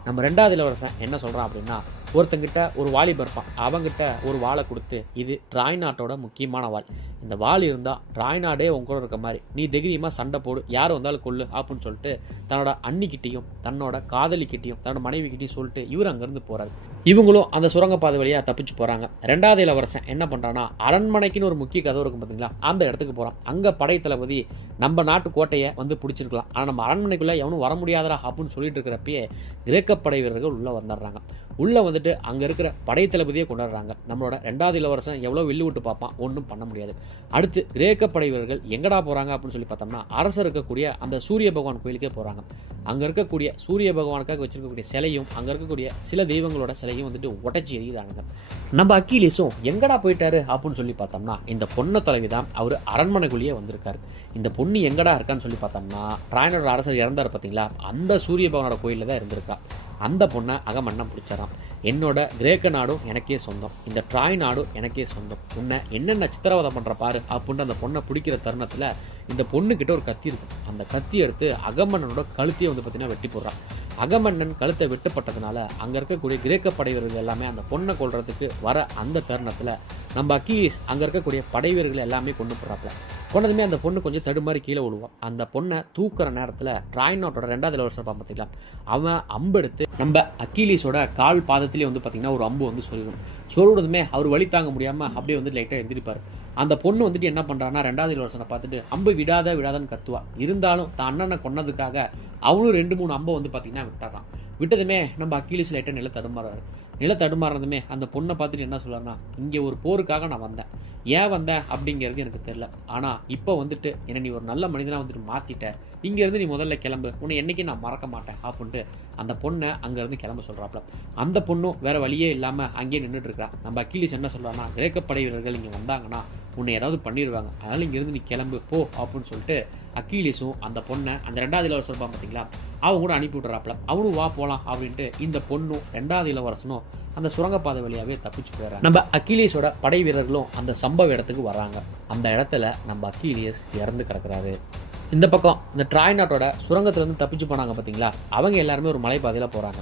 நம்ம 2வது இளவரசன் என்ன சொல்கிறான் அப்படின்னா, ஒருத்தங்கிட்ட ஒரு வாலிபர் இருப்பான், அவங்கிட்ட ஒரு வாளை கொடுத்து இது ட்ராய் நாட்டோட முக்கியமான வாள், இந்த வாள் இருந்தால் ட்ராய் நாடே உங்க கூட இருக்க மாதிரி நீ தைரியமாக சண்டை போடு, யார் வந்தாலும் கொள்ளு அப்படின்னு சொல்லிட்டு தன்னோட அண்ணிக்கிட்டையும் தன்னோட காதலிக்கிட்டையும் தன்னோட மனைவிக்கிட்டையும் சொல்லிட்டு இவர் அங்கேருந்து போகிறாரு. இவங்களும் அந்த சுரங்கப்பாதை வழியாக தப்பிச்சு போகிறாங்க. 2வது இளவரசன் என்ன பண்ணுறான்னா, அரண்மனைக்குன்னு ஒரு முக்கிய கதவு இருக்கும் பார்த்தீங்களா, அந்த இடத்துக்கு போகிறான். அங்கே படை தளபதி நம்ம நாட்டு கோட்டையை வந்து பிடிச்சிருக்கலாம், ஆனால் நம்ம அரண்மனைக்குள்ளே எவனும் வர முடியாதரா அப்படின்னு சொல்லிட்டு இருக்கிறப்பயே கிரேக்க படை வீரர்கள் உள்ளே வந்துடுறாங்க. உள்ளே வந்துட்டு அங்கே இருக்கிற படை தளபதியை கொண்டாடுறாங்க. நம்மளோட 2வது இளவரசன் எவ்வளோ வில்லு விட்டு பார்ப்பான், ஒன்றும் பண்ண முடியாது. அடுத்து கிரேக்க படை வீரர்கள் எங்கடா போகிறாங்க அப்படின்னு சொல்லி பார்த்தோம்னா, அரசர் இருக்கக்கூடிய அந்த சூரிய பகவான் கோயிலுக்கே போகிறாங்க. அங்கே இருக்கக்கூடிய சூரிய பகவானுக்காக வச்சிருக்கக்கூடிய சிலையும் அங்கே இருக்கக்கூடிய சில தெய்வங்களோட சிலையும் வந்துட்டு உடச்சி எறிகிறாங்க. நம்ம அக்கீலிஸும் எங்கடா போயிட்டாரு அப்படின்னு சொல்லி பார்த்தோம்னா, இந்த பொண்ணை தலைவி தான் அவர் அரண்மனைக்குள்ளேயே வந்திருக்காரு. இந்த பொண்ணு எங்கடா இருக்கான்னு சொல்லி பார்த்தோம்னா, ட்ராயினோட அரசர் இறந்தார் பார்த்தீங்களா, அந்த சூரிய பகவானோட கோயிலில் தான் இருந்திருக்கா. அந்த பொண்ணை அகமன்னம் பிடிச்சாராம். என்னோட கிரேக்க நாடும் எனக்கே சொந்தம், இந்த ட்ராய் நாடும் எனக்கே சொந்தம், உன்னை என்னென்ன சித்திரவதை பண்ணுற பாரு அப்படின்ட்டு அந்த பொண்ணை பிடிக்கிற தருணத்தில் இந்த பொண்ணுக்கிட்ட ஒரு கத்தி இருக்கும். அந்த கத்தி எடுத்து அகமன்னனோட கழுத்தையை வந்து பார்த்தீங்கன்னா வெட்டி போடுறான். அகமன்னன் கழுத்தை வெட்டப்பட்டதுனால அங்கே இருக்கக்கூடிய கிரேக்க படை வீரர்கள் எல்லாமே அந்த பொண்ணை கொள்றதுக்கு வர அந்த தருணத்தில் நம்ம அக்கீலிஸ் அங்கே இருக்கக்கூடிய படை வீரர்கள் எல்லாமே கொண்டு போடுறாப்புல. கொண்டதுமே அந்த பொண்ணு கொஞ்சம் தடுமாறி கீழே விழுவான். அந்த பொண்ணை தூக்குற நேரத்தில் ட்ராய் நாட்டோட 2வது இளவரசர் பார்த்தீங்களா, அவன் அம்பு எடுத்து நம்ம அக்கீலிஸோட கால் பாதத்திலே வந்து பார்த்தீங்கன்னா ஒரு அம்பு வந்து சொருவிடுதுமே அவர் வலி தாங்க முடியாமல் அப்படியே வந்து லைட்டாக எந்திரிப்பார். அந்த பொண்ணு வந்துட்டு என்ன பண்ணுறான்னா, 2வது இளவரசனை பார்த்துட்டு அம்பு விடாதன்னு கத்துவா. இருந்தாலும் தான் அண்ணனை கொன்னதுக்காக அவளும் 2-3 அம்பை வந்து பார்த்தீங்கன்னா விட்டாரான். விட்டதுமே நம்ம அக்கீலிஸ் லைட்டாக நில தடுமாறதுமே அந்த பொண்ணை பார்த்துட்டு என்ன சொல்கிறாருன்னா, இங்கே ஒரு போருக்காக நான் வந்தேன், ஏன் வந்தேன் அப்படிங்கிறது எனக்கு தெரியல, ஆனால் இப்போ வந்துட்டு என்னை நீ ஒரு நல்ல மனிதனாக வந்துட்டு மாற்றிட்ட, இங்கேருந்து நீ முதல்ல கிளம்பு, உன்னை என்றைக்கும் நான் மறக்க மாட்டேன் அப்படின்ட்டு அந்த பொண்ணை அங்கேருந்து கிளம்ப சொல்கிறாப்புல. அந்த பொண்ணும் வேறு வழியே இல்லாமல் அங்கேயே நின்றுட்டு இருக்கா. நம்ம அக்கீலிஸ் என்ன சொல்கிறான்னா, கிரேக்க படை வீரர்கள் இங்கே வந்தாங்கன்னா உன்னை ஏதாவது பண்ணிடுவாங்க, அதனால் இங்கேருந்து நீ கிளம்பு போ அப்படின்னு சொல்லிட்டு அக்கீலிஸும் அந்த பொண்ணை அந்த 2வது இளவரசர் பார்த்தீங்களா அவங்க கூட அனுப்பி விட்றாப்புல. அவனும் வா போகலாம் அப்படின்ட்டு இந்த பொண்ணும் 2வது இளவரசனும் அந்த சுரங்கப்பாதை வழியாகவே தப்பிச்சு போயிடறாங்க. நம்ம அக்கீலிஸோட படை வீரர்களும் அந்த சம்பவ இடத்துக்கு வராங்க. அந்த இடத்துல நம்ம அக்கீலியஸ் இறந்து கிடக்குறாரு. இந்த பக்கம் இந்த ட்ராய் நாட்டோட சுரங்கத்துலேருந்து தப்பிச்சு போனாங்க பார்த்தீங்களா, அவங்க எல்லாருமே ஒரு மலைப்பாதையில் போகிறாங்க.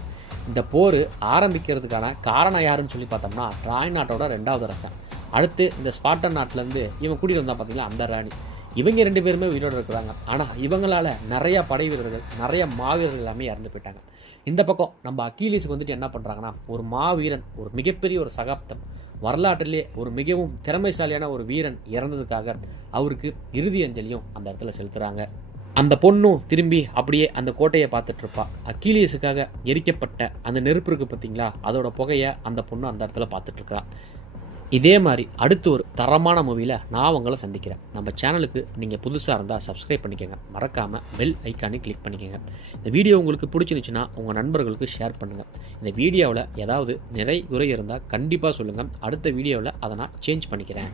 இந்த போர் ஆரம்பிக்கிறதுக்கான காரணம் யாருன்னு சொல்லி பார்த்தோம்னா, ட்ராய் நாட்டோட 2வது அரசன், அடுத்து இந்த ஸ்பார்டன் நாட்டிலேருந்து இவன் கூட்டிகிட்டு வந்தா பார்த்தீங்களா அந்த ராணி, இவங்க 2 பேருமே உயிரோடு இருக்கிறாங்க. ஆனால் இவங்களால நிறைய படை வீரர்கள் நிறைய மாவீரர்கள் எல்லாமே இறந்து போயிட்டாங்க. இந்த பக்கம் நம்ம அக்கீலிஸுக்கு வந்துட்டு என்ன பண்ணுறாங்கன்னா, ஒரு மாவீரன், ஒரு மிகப்பெரிய ஒரு சகாப்தம் வரலாற்றிலே ஒரு மிகவும் திறமைசாலியான ஒரு வீரன் இறந்ததுக்காக அவருக்கு இறுதி அஞ்சலியும் அந்த இடத்துல செலுத்துகிறாங்க. அந்த பொண்ணும் திரும்பி அப்படியே அந்த கோட்டையை பார்த்துட்டு இருப்பா. அக்கீலியஸுக்காக எரிக்கப்பட்ட அந்த நெருப்பு இருக்கு பார்த்தீங்களா, அதோட புகையை அந்த பொண்ணு அந்த இடத்துல பார்த்துட்டு இருக்கா. இதே மாதிரி அடுத்து ஒரு தரமான மூவியில் நான் உங்களை சந்திக்கிறேன். நம்ம சேனலுக்கு நீங்கள் புதுசாக இருந்தால் சப்ஸ்கிரைப் பண்ணிக்கோங்க, மறக்காமல் பெல் ஐக்கானை கிளிக் பண்ணிக்கோங்க. இந்த வீடியோ உங்களுக்கு பிடிச்சிருந்துச்சுன்னா உங்கள் நண்பர்களுக்கு ஷேர் பண்ணுங்கள். இந்த வீடியோவில் ஏதாவது குறை இருந்தால் கண்டிப்பாக சொல்லுங்கள், அடுத்த வீடியோவில் அதை நான் சேஞ்ச் பண்ணிக்கிறேன்.